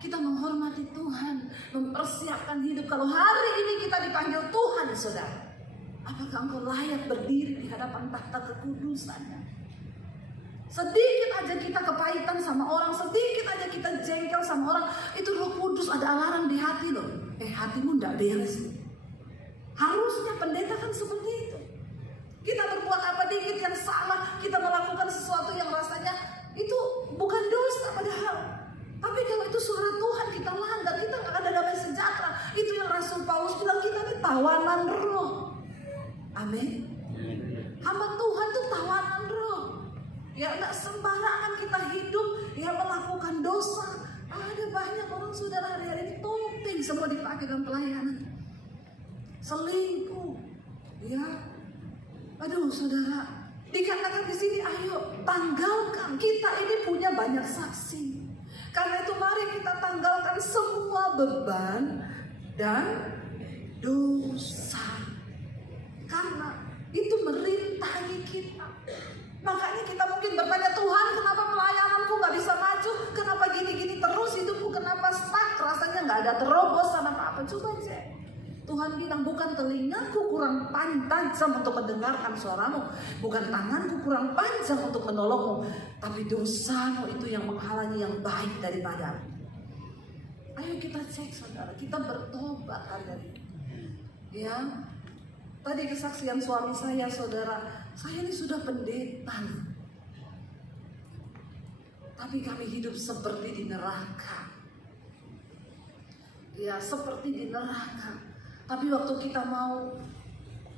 Kita menghormati Tuhan, mempersiapkan hidup. Kalau hari ini kita dipanggil Tuhan, saudara, apakah engkau layak berdiri di hadapan tahta kekudusannya? Sedikit aja kita kepahitan sama orang, sedikit aja kita jengkel sama orang, itu Roh Kudus ada alarm di hati loh. Hatimu ndak beres. Harusnya pendeta kan seperti itu. Kita berbuat apa dikit yang salah, kita melakukan sesuatu yang rasanya itu bukan dosa padahal. Tapi kalau itu suara Tuhan kita langgar, kita nggak ada damai sejahtera. Itu yang Rasul Paulus bilang, kita ini tawanan roh. Amin. Hamba Tuhan itu tawanan roh. Ya nggak sembarangan kita hidup, ya melakukan dosa. Ada banyak orang saudara hari ini topeng semua dipakai dalam pelayanan. Selingkuh, ya. Aduh saudara, dikatakan di sini, ayo tanggalkan. Kita ini punya banyak saksi. Karena itu mari kita tanggalkan semua beban dan dosa. Karena itu merintangi kita. Makanya kita mungkin bertanya, Tuhan kenapa pelayananku gak bisa maju? Kenapa gini-gini terus hidupku? Kenapa stuck? Rasanya gak ada terobosan apa-apa. Coba cek. Tuhan bilang, bukan telingaku kurang tajam untuk mendengarkan suaramu, bukan tanganku kurang panjang untuk menolongmu, tapi dosamu itu yang menghalangi yang baik daripadamu. Ayo kita cek saudara, kita bertobat hari ini. Ya, tadi kesaksian suami saya saudara, saya ini sudah pendeta, tapi kami hidup seperti di neraka. Ya, seperti di neraka. Tapi waktu kita mau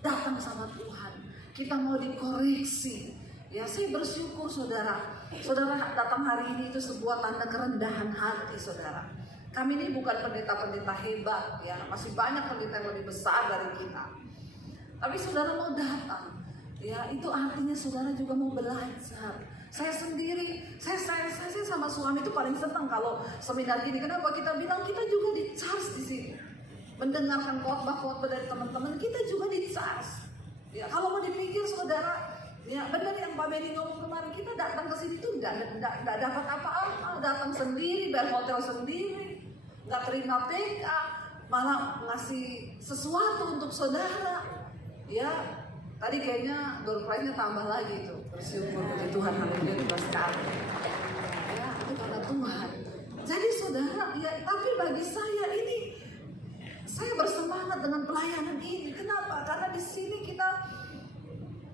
datang sama Tuhan, kita mau dikoreksi. Ya, saya bersyukur saudara. Saudara datang hari ini itu sebuah tanda kerendahan hati saudara. Kami ini bukan pendeta-pendeta hebat ya, masih banyak pendeta yang lebih besar dari kita. Tapi saudara mau datang, ya itu artinya saudara juga mau belajar. Saya sendiri, saya sama suami itu paling senang kalau seminar gini. Kenapa? Kita bilang kita juga di-charge di sini. Mendengarkan khotbah-khotbah dari teman-teman, kita juga di-charge. Ya, kalau mau dipikir saudara, ya benar yang Pak Benny ngomong kemarin, kita datang ke sini tuh tidak dapat apa-apa, datang sendiri, bayar hotel sendiri, nggak terima PK, malah ngasih sesuatu untuk saudara. Ya, tadi kayaknya door prize-nya tambah lagi tuh. Bersyukur puji Tuhan, haleluya sekali. Ya, itu karena Tuhan. Jadi saudara, ya tapi bagi saya ini, saya bersemangat dengan pelayanan ini. Kenapa? Karena di sini kita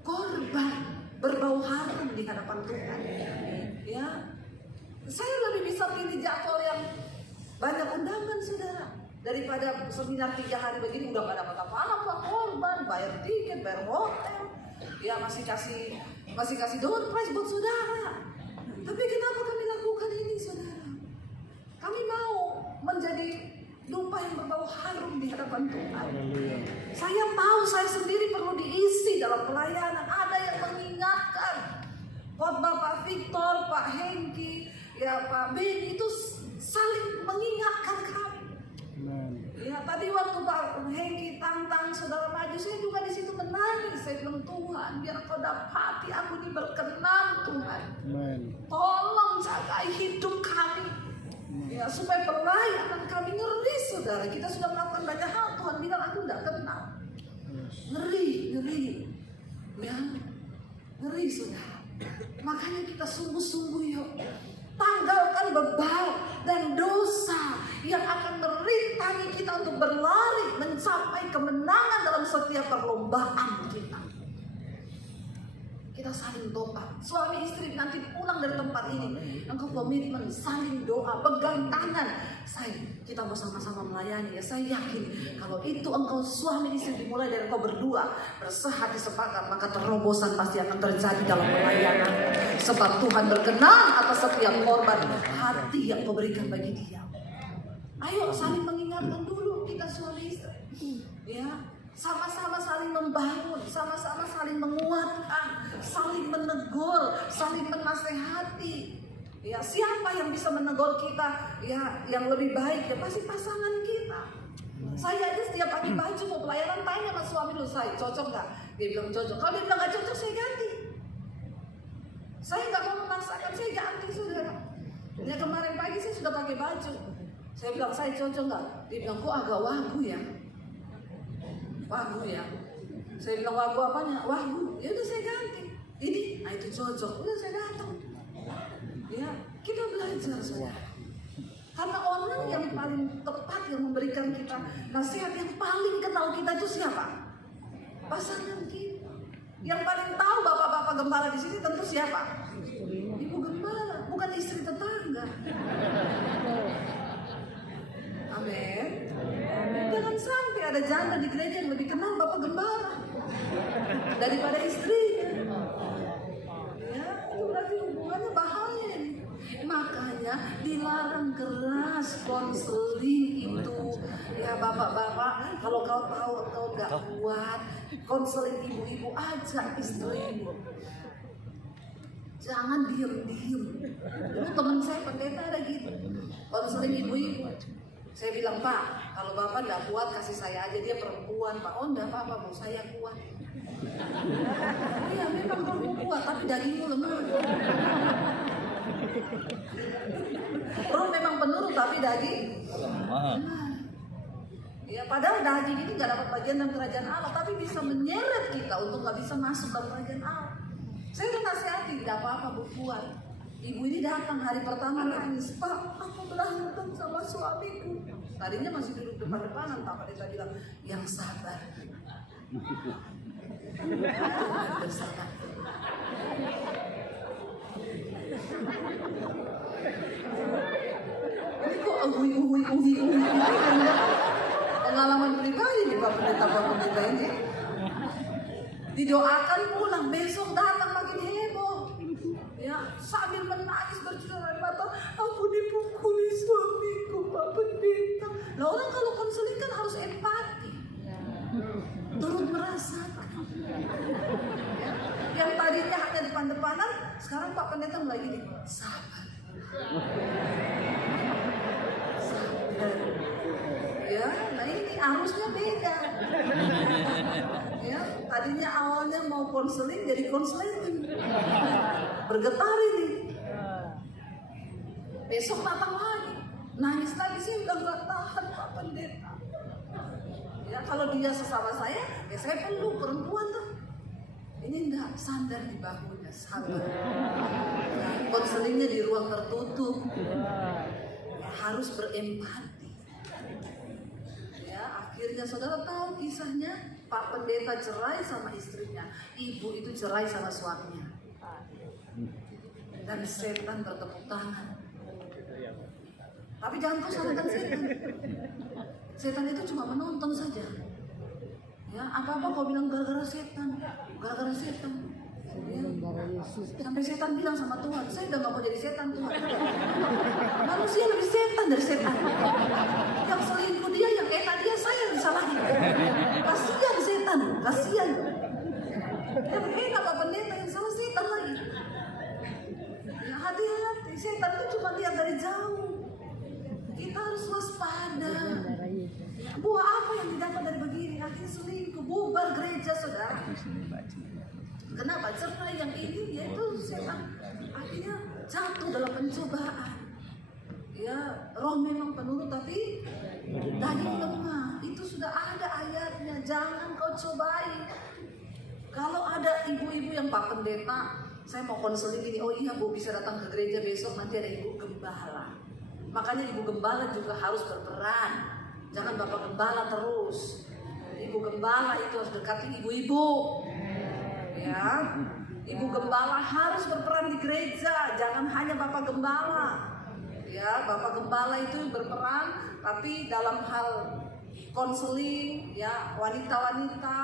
korban berbau harum di hadapan Tuhan. Ya, saya lebih bisa pilih jadwal yang banyak undangan, saudara, daripada seminar 3 hari begini udah gak dapat apa-apa, korban, bayar tiket, bayar hotel, ya masih kasih door prize buat saudara. Tapi kenapa kami lakukan ini, saudara? Kami mau menjadi dupa yang berbau harum di hadapan Tuhan. Saya tahu saya sendiri perlu diisi dalam pelayanan. Ada yang mengingatkan khotbah Pak Victor, Pak Hengki, ya Pak Ben itu saling mengingatkan kami. Ya, tadi waktu Pak Hengki tantang saudara maju, saya juga di situ menangis. Saya bilang, Tuhan, biar Kau dapati aku ini berkenan, Tuhan. Tolong jaga hidup kami. Ya, supaya pelayanan kami ngeri, saudara. Kita sudah melakukan banyak hal, Tuhan bilang aku tidak kenal. Ngeri. Ya, ngeri, saudara. Makanya kita sungguh-sungguh yuk. Tanggalkan beban dan dosa yang akan merintangi kita untuk berlari mencapai kemenangan dalam setiap perlombaan kita. Kita saling doa. Suami istri nanti pulang dari tempat ini, engkau komitmen saling doa, pegang tangan. Kita bersama-sama melayani. Ya, saya yakin kalau itu engkau suami istri dimulai dari engkau berdua bersehati sepakat, maka terobosan pasti akan terjadi dalam pelayanan. Sebab Tuhan berkenan atas setiap korban hati yang kau berikan bagi Dia. Ayo saling mengingatkan dulu kita suami istri. Ya. Sama-sama saling membangun, sama-sama saling menguatkan, saling menegur, saling menasehati. Ya, siapa yang bisa menegur kita ya yang lebih baik? Ya pasti pasangan kita. Saya aja setiap pagi baju mau pelayanan tanya sama suami dulu, saya cocok nggak? Dia bilang cocok. Kalau dia bilang nggak cocok, saya ganti. Saya nggak mau memaksakan, saya ganti, saudara. Ya kemarin pagi saya sudah pakai baju. Saya bilang saya cocok nggak? Dia bilang kok agak wagu ya. Wagu ya. Saya bilang wagu apanya? Wagu. Ya udah saya ganti. Ini, nah itu cocok. Udah saya datang. Ya, kita belajar saudara. Karena orang yang paling tepat yang memberikan kita nasihat, yang paling kenal kita itu siapa? Pasangan kita. Yang paling tahu bapak-bapak gembala di sini tentu siapa? Ibu gembala, bukan istri tetangga. Amin. Jangan sampai ada janda di gereja yang lebih kenal bapak gembala daripada istrinya. Ya, itu berarti hubungannya bahaya. Makanya dilarang keras konseling itu. Ya bapak-bapak, kalau kau tahu kau gak kuat, konseling ibu-ibu aja istrimu. Jangan diem-diem. Dulu teman saya pendeta ada gitu, konseling ibu-ibu. Saya bilang, Pak, kalau Bapak tidak kuat kasih saya aja, dia perempuan, Pak. Oh enggak apa-apa, Bu, saya kuat. Iya memang kamu kuat, tapi dagingmu lemah. Roh memang penurut, tapi daging lemah. Ya, padahal daging ini nggak dapat bagian dalam kerajaan Allah, tapi bisa menyeret kita untuk nggak bisa masuk dalam kerajaan Allah. Saya udah nasihati, tidak apa-apa, Bu, kuat. Ibu ini datang hari pertama nangis, Pak, aku berantem sama suamiku. Tadinya masih duduk depan-depanan, Pak Pendeta bilang, yang sabar. Bersabar. Ini kok uhui. Pengalaman pribadi nih Pak Pendeta ini. Didoakan pulang, besok datang makin heboh. Ya, sambil menangis berjuang air mata, aku dipukuli suamiku, Pak Pendeta. Nah, orang kalau konseling kan harus empati, turut merasakan. Ya, yang tadinya hanya depan-depanan, sekarang Pak Pendeta mulai gini, sabar. Ya, nah ini arusnya beda. Ya, tadinya awalnya mau konseling jadi konseling. Bergetar ini. Besok datang lagi, nangis lagi, sih udah gak tahan Pak Pendeta. Ya, kalau dia sesama saya, ya saya peluk perempuan tuh. Ini enggak, sandar di bahunya, sabar. Ya, konselingnya di ruang tertutup. Ya, harus berempati. Ya, akhirnya saudara tahu kisahnya, Pak Pendeta cerai sama istrinya, ibu itu cerai sama suaminya. Dan setan bertepuk tangan. Tapi jangan kau salahkan setan. Setan itu cuma menonton saja. Ya, apa-apa kau bilang gara-gara setan, gara-gara setan. Ya. Sampai setan bilang sama Tuhan, saya udah gak mau jadi setan Tuhan. Manusia lebih setan dari setan. Yang selingkuh dia, yang enak dia, saya yang disalahin. Kasian setan, kasian. Yang enak Pak Pendeta, yang salah setan lagi. Ya, hati-hati. Kenapa? Karena yang ini yaitu setan akhirnya jatuh dalam pencobaan. Ya, roh memang penurut tapi daging lemah. Itu sudah ada ayatnya. Jangan kau cobai. Kalau ada ibu-ibu yang Pak Pendeta, saya mau konseling ini. Oh iya Bu, bisa datang ke gereja besok, nanti ada ibu gembala. Makanya ibu gembala juga harus berperan. Jangan bapak gembala terus. Ibu gembala itu harus dekati ibu-ibu. Ya, ibu gembala harus berperan di gereja. Jangan hanya bapak gembala. Ya, bapak gembala itu berperan, tapi dalam hal konseling, ya wanita-wanita.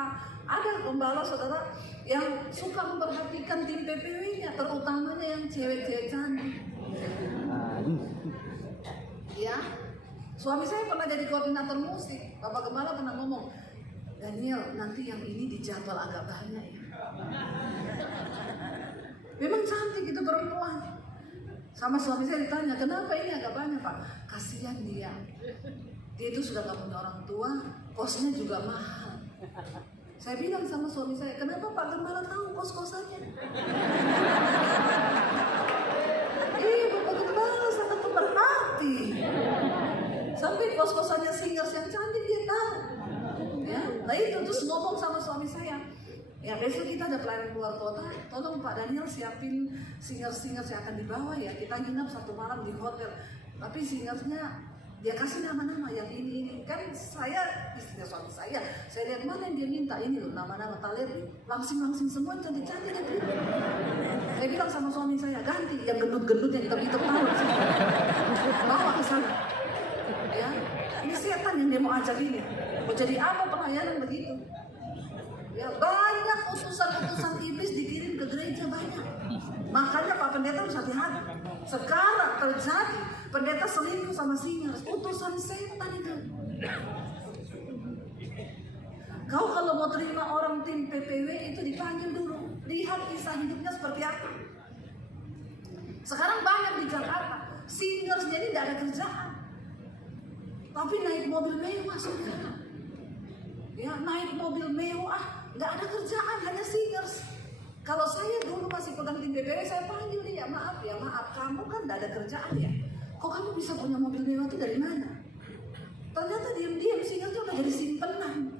Ada gembala saudara yang suka memperhatikan tim PPW-nya, terutamanya yang cewek-cewek cantik. Ya, suami saya pernah jadi koordinator musik. Bapak gembala pernah ngomong, Daniel, nanti yang ini dijadwal agak banyak ya. Memang cantik itu perempuan. Sama suami saya ditanya, kenapa ini agak banyak Pak? Kasihan dia. Dia itu sudah gak punya orang tua, kosnya juga mahal. Saya bilang sama suami saya, kenapa Pak Gembala tahu kos-kosannya? Bapak Gembala sangat pemerhati. Sampai kos-kosannya singers yang cantik dia tahu. Ya, nah itu terus ngomong sama suami saya. Ya besok kita ada pelayanan keluar kota, tolong Pak Daniel siapin singers-singers yang akan dibawa ya. Kita nginap 1 malam di hotel. Tapi singersnya dia kasih nama-nama yang ini. Kan saya istrinya suami saya lihat mana yang dia minta, ini loh nama-nama taleri. Langsing-langsing semua cantik-cantik ya. Saya bilang sama suami saya, ganti yang gendut-gendut yang hitam-hitam tahu. Bawa ke sana. Ya, ini setan yang dia mau ajak ini. Mau jadi apa pelayanan begitu? Ya, banyak utusan-utusan iblis dikirim ke gereja banyak. Makanya Pak Pendeta harus hati-hati. Sekarang terjadi pendeta selingkuh sama singers, utusan setan itu. Kau kalau mau terima orang tim PPW itu dipanggil dulu, lihat kisah hidupnya seperti apa. Sekarang banyak di Jakarta, singers jadi tidak ada kerjaan, tapi naik mobil mewah saudara. Ya, naik mobil mewah, nggak ada kerjaan, hanya singers. Kalau saya dulu masih pegang tim PPW, saya panggil dia, maaf, kamu kan nggak ada kerjaan ya. Kok kamu bisa punya mobil mewah itu dari mana? Ternyata diam-diam singersnya udah jadi simpenan.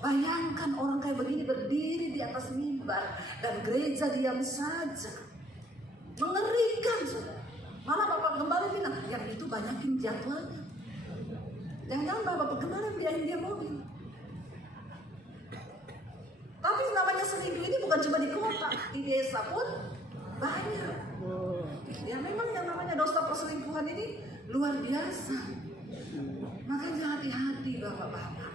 Bayangkan orang kayak begini berdiri di atas mimbar dan gereja diam saja. Mengerikan saudara. Malah Bapak Gembala bilang, yang itu banyakin jadwalnya. Jangan-jangan Bapak Gembala biayain dia mobil. Tapi namanya selingkuh ini bukan cuma di kota, di desa pun banyak. Ya memang yang namanya dosa perselingkuhan ini luar biasa. Makanya hati-hati Bapak-bapak.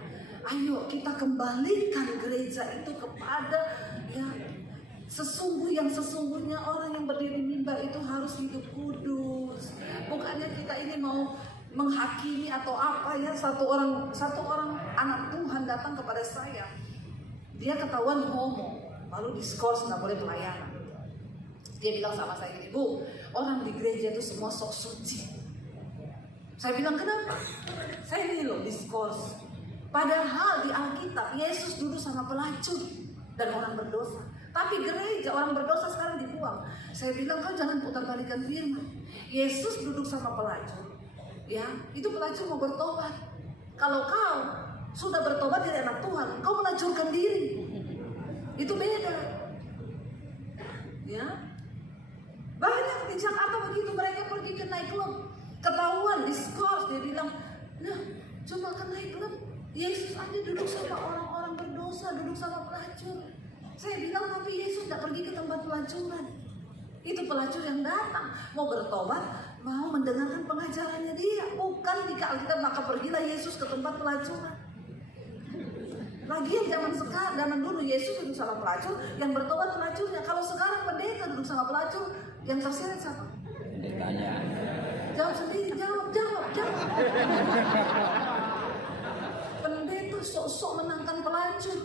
Ayo kita kembalikan gereja itu kepada ya sesungguhnya orang yang berdiri mimbar itu harus hidup kudus. Bukannya kita ini mau menghakimi atau apa ya. Satu orang anak Tuhan datang kepada saya. Dia ketahuan homo, lalu diskors nggak boleh pelayanan. Dia bilang sama saya ini, Bu, orang di gereja itu semua sok suci. Saya bilang kenapa? Saya ini loh diskors. Padahal di Alkitab Yesus duduk sama pelacur dan orang berdosa. Tapi gereja orang berdosa sekarang dibuang. Saya bilang kau jangan putar-balikan firman. Yesus duduk sama pelacur. Ya, itu pelacur mau bertobat. Kalau kau sudah bertobat dari anak Tuhan, kau melacurkan diri. Itu beda. Ya. Banyak di Jakarta begitu, mereka pergi ke nightclub, ketahuan diskors, dia bilang, nah cuma ke nightclub, Yesus aja duduk sama orang-orang berdosa, duduk sama pelacur. Saya bilang tapi Yesus tidak pergi ke tempat pelacuran. Itu pelacur yang datang mau bertobat, mau mendengarkan pengajarannya dia. Bukan di Alkitab maka pergilah Yesus ke tempat pelacuran. Lagian zaman dulu Yesus duduk sama pelacur, yang bertobat pelacurnya. Kalau sekarang pendeta duduk sama pelacur, yang terseret siapa? Pendetanya. Jawab sendiri, jawab. Pendeta sok-sok menangkan pelacur.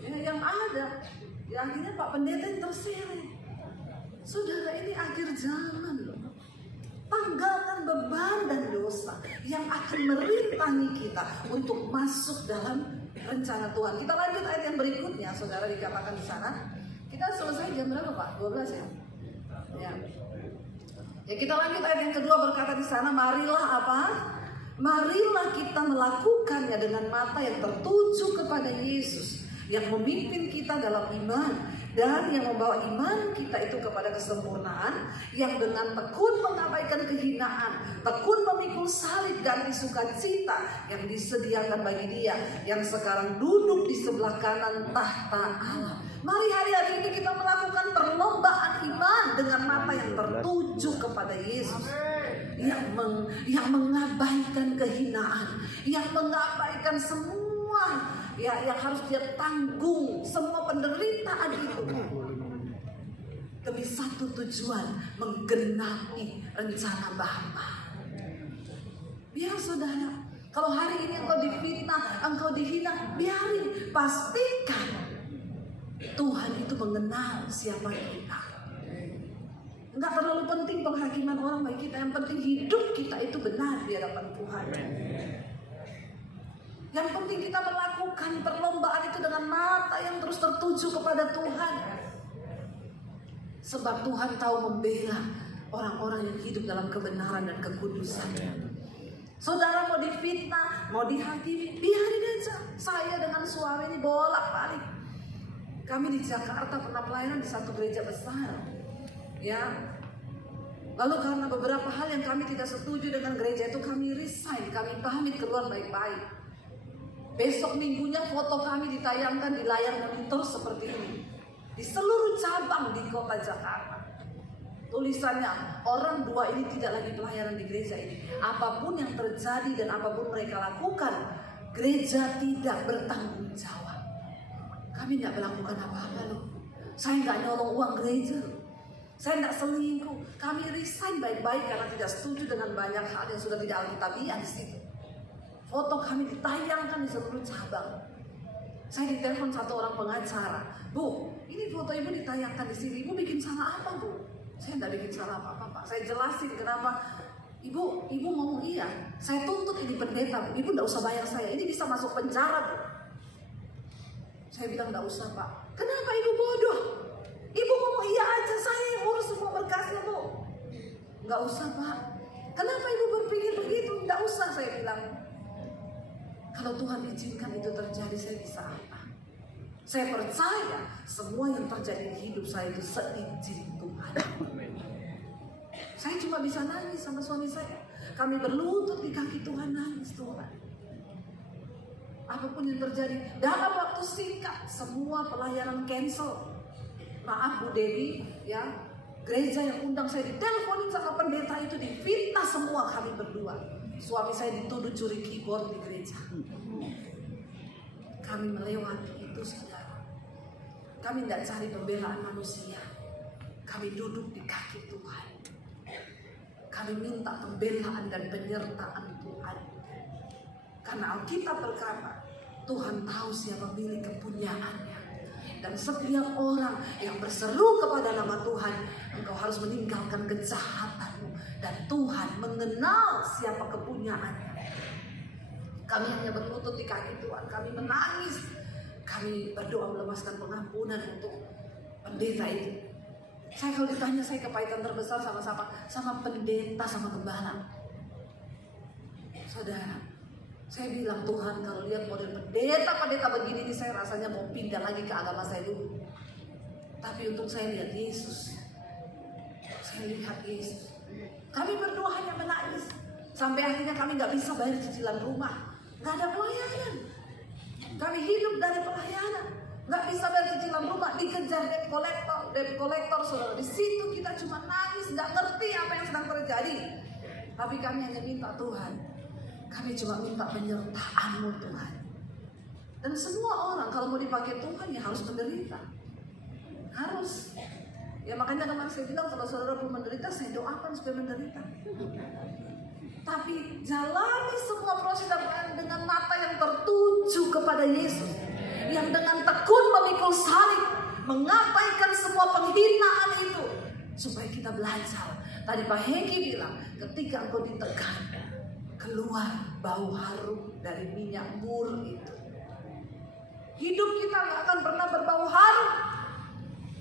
Ya, yang ada, ya akhirnya Pak Pendeta yang terseret. Saudara, ini akhir zaman loh. Tanggalkan beban dan dosa yang akan merintangi kita untuk masuk dalam rencana Tuhan. Kita lanjut ayat yang berikutnya, saudara, dikatakan di sana. Kita selesai jam berapa, Pak? 12 ya? Ya. Ya, kita lanjut ayat yang kedua, berkata di sana, marilah apa? Marilah kita melakukannya dengan mata yang tertuju kepada Yesus, yang memimpin kita dalam iman dan yang membawa iman kita itu kepada kesempurnaan, yang dengan tekun mengabaikan kehinaan, tekun memikul salib dan sukacita yang disediakan bagi Dia yang sekarang duduk di sebelah kanan tahta Allah. Mari hari-hari ini kita melakukan perlombaan iman dengan mata yang tertuju kepada Yesus, yang mengabaikan kehinaan, yang mengabaikan semua yang harus dia tanggung, semua penderitaan itu demi satu tujuan, menggenapi rencana Bapa. Biar saudara, kalau hari ini engkau difitnah, engkau dihina, biarin, pastikan Tuhan itu mengenal siapa kita. Enggak terlalu penting penghakiman orang bagi kita, yang penting hidup kita itu benar di hadapan Tuhan. Yang penting kita melakukan perlombaan itu dengan mata yang terus tertuju kepada Tuhan. Sebab Tuhan tahu membela orang-orang yang hidup dalam kebenaran dan kekudusan. Saudara mau difitnah, mau dihakimi, biarin aja. Saya dengan suami ini bolak-balik. Kami di Jakarta pernah pelayanan di satu gereja besar, ya. Lalu karena beberapa hal yang kami tidak setuju dengan gereja itu, kami resign, kami pamit keluar baik-baik. Besok minggunya foto kami ditayangkan di layar monitor seperti ini, di seluruh cabang di kota Jakarta. Tulisannya, orang dua ini tidak lagi pelayanan di gereja ini. Apapun yang terjadi dan apapun mereka lakukan, gereja tidak bertanggung jawab. Kami tidak melakukan apa-apa loh. Saya nggak nyolong uang gereja. Saya nggak selingkuh. Kami resign baik-baik karena tidak setuju dengan banyak hal yang sudah tidak alkitabiah di situ. Foto kami ditayangkan di seluruh cabang. Saya ditelepon satu orang pengacara, Bu, ini foto ibu ditayangkan di sini. Ibu bikin salah apa, Bu? Saya nggak bikin salah apa-apa, Pak. Saya jelasin kenapa. Ibu ngomong iya. Saya tuntut ini pendeta, Bu. Ibu nggak usah bayar saya. Ini bisa masuk penjara, Bu. Saya bilang nggak usah, Pak. Kenapa ibu bodoh? Ibu ngomong iya aja, saya yang urus semua berkasnya, Bu. Nggak usah, Pak. Kenapa ibu berpikir begitu? Nggak usah, saya bilang. Kalau Tuhan izinkan itu terjadi, saya bisa apa? Saya percaya semua yang terjadi di hidup saya itu seizin Tuhan. Saya cuma bisa nangis sama suami saya. Kami berlutut di kaki Tuhan, nangis Tuhan. Apapun yang terjadi, dalam waktu singkat semua pelayanan cancel. Maaf Bu Dewi, ya, gereja yang undang saya diteleponin sama pendeta itu, difitnah semua kami berdua. Suami saya dituduh curi keyboard di gereja. Kami melewati itu, saudara. Kami tidak cari pembelaan manusia. Kami duduk di kaki Tuhan. Kami minta pembelaan dan penyertaan Tuhan. Karena Alkitab berkata, Tuhan tahu siapa milik kepunyaannya. Dan setiap orang yang berseru kepada nama Tuhan, engkau harus meninggalkan kejahatanmu. Dan Tuhan mengenal siapa kepunyaannya. Kami hanya berlutut di kaki Tuhan. Kami menangis. Kami berdoa melemaskan pengampunan untuk pendeta itu. Saya kalau ditanya, saya kepahitan terbesar sama pendeta, sama gembala. Saudara, saya bilang, Tuhan, kalau lihat model pendeta begini ini, saya rasanya mau pindah lagi ke agama saya dulu. Tapi untuk saya lihat Yesus. Saya lihat Yesus. Kami berdua hanya menangis. Sampai akhirnya kami gak bisa bayar cicilan rumah. Gak ada pelayanan. Kami hidup dari pelayanan. Gak bisa bayar cicilan rumah. Dikejar debt collector, saudara. Di situ kita cuma nangis, gak ngerti apa yang sedang terjadi. Tapi kami hanya minta, Tuhan, kami cuma minta penyertaan-Mu, Tuhan. Dan semua orang kalau mau dipakai Tuhan ya harus menderita. Harus. Ya makanya kemarin saya bilang, kalau saudara belum menderita, saya doakan supaya menderita. Tapi jalani semua proses dengan mata yang tertuju kepada Yesus. Yang dengan tekun memikul salib, mengabaikan semua penghinaan itu. Supaya kita belajar. Tadi Pak Hengki bilang, ketika engkau ditekan, keluar bau harum dari minyak mur itu. Hidup kita nggak akan pernah berbau harum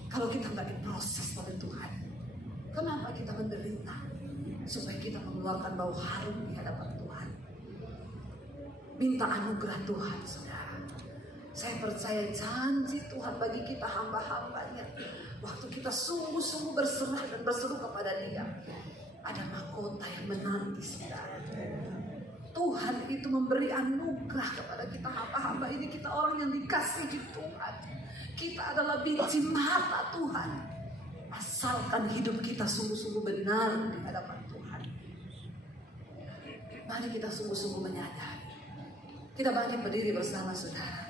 kalau kita nggak diproses oleh Tuhan. Kenapa kita menderita? Supaya kita mengeluarkan bau harum di hadapan Tuhan. Minta anugerah Tuhan, saudara. Saya percaya janji Tuhan bagi kita hamba-hambanya. Waktu kita sungguh-sungguh berserah dan berseru kepada Dia, ada mahkota yang menanti, saudara. Tuhan itu memberi anugerah kepada kita hamba-hamba ini. Kita orang yang dikasihi Tuhan. Kita adalah biji mata Tuhan. Asalkan hidup kita sungguh-sungguh benar di hadapan Tuhan. Mari kita sungguh-sungguh menyadari. Kita bangkit berdiri bersama, saudara.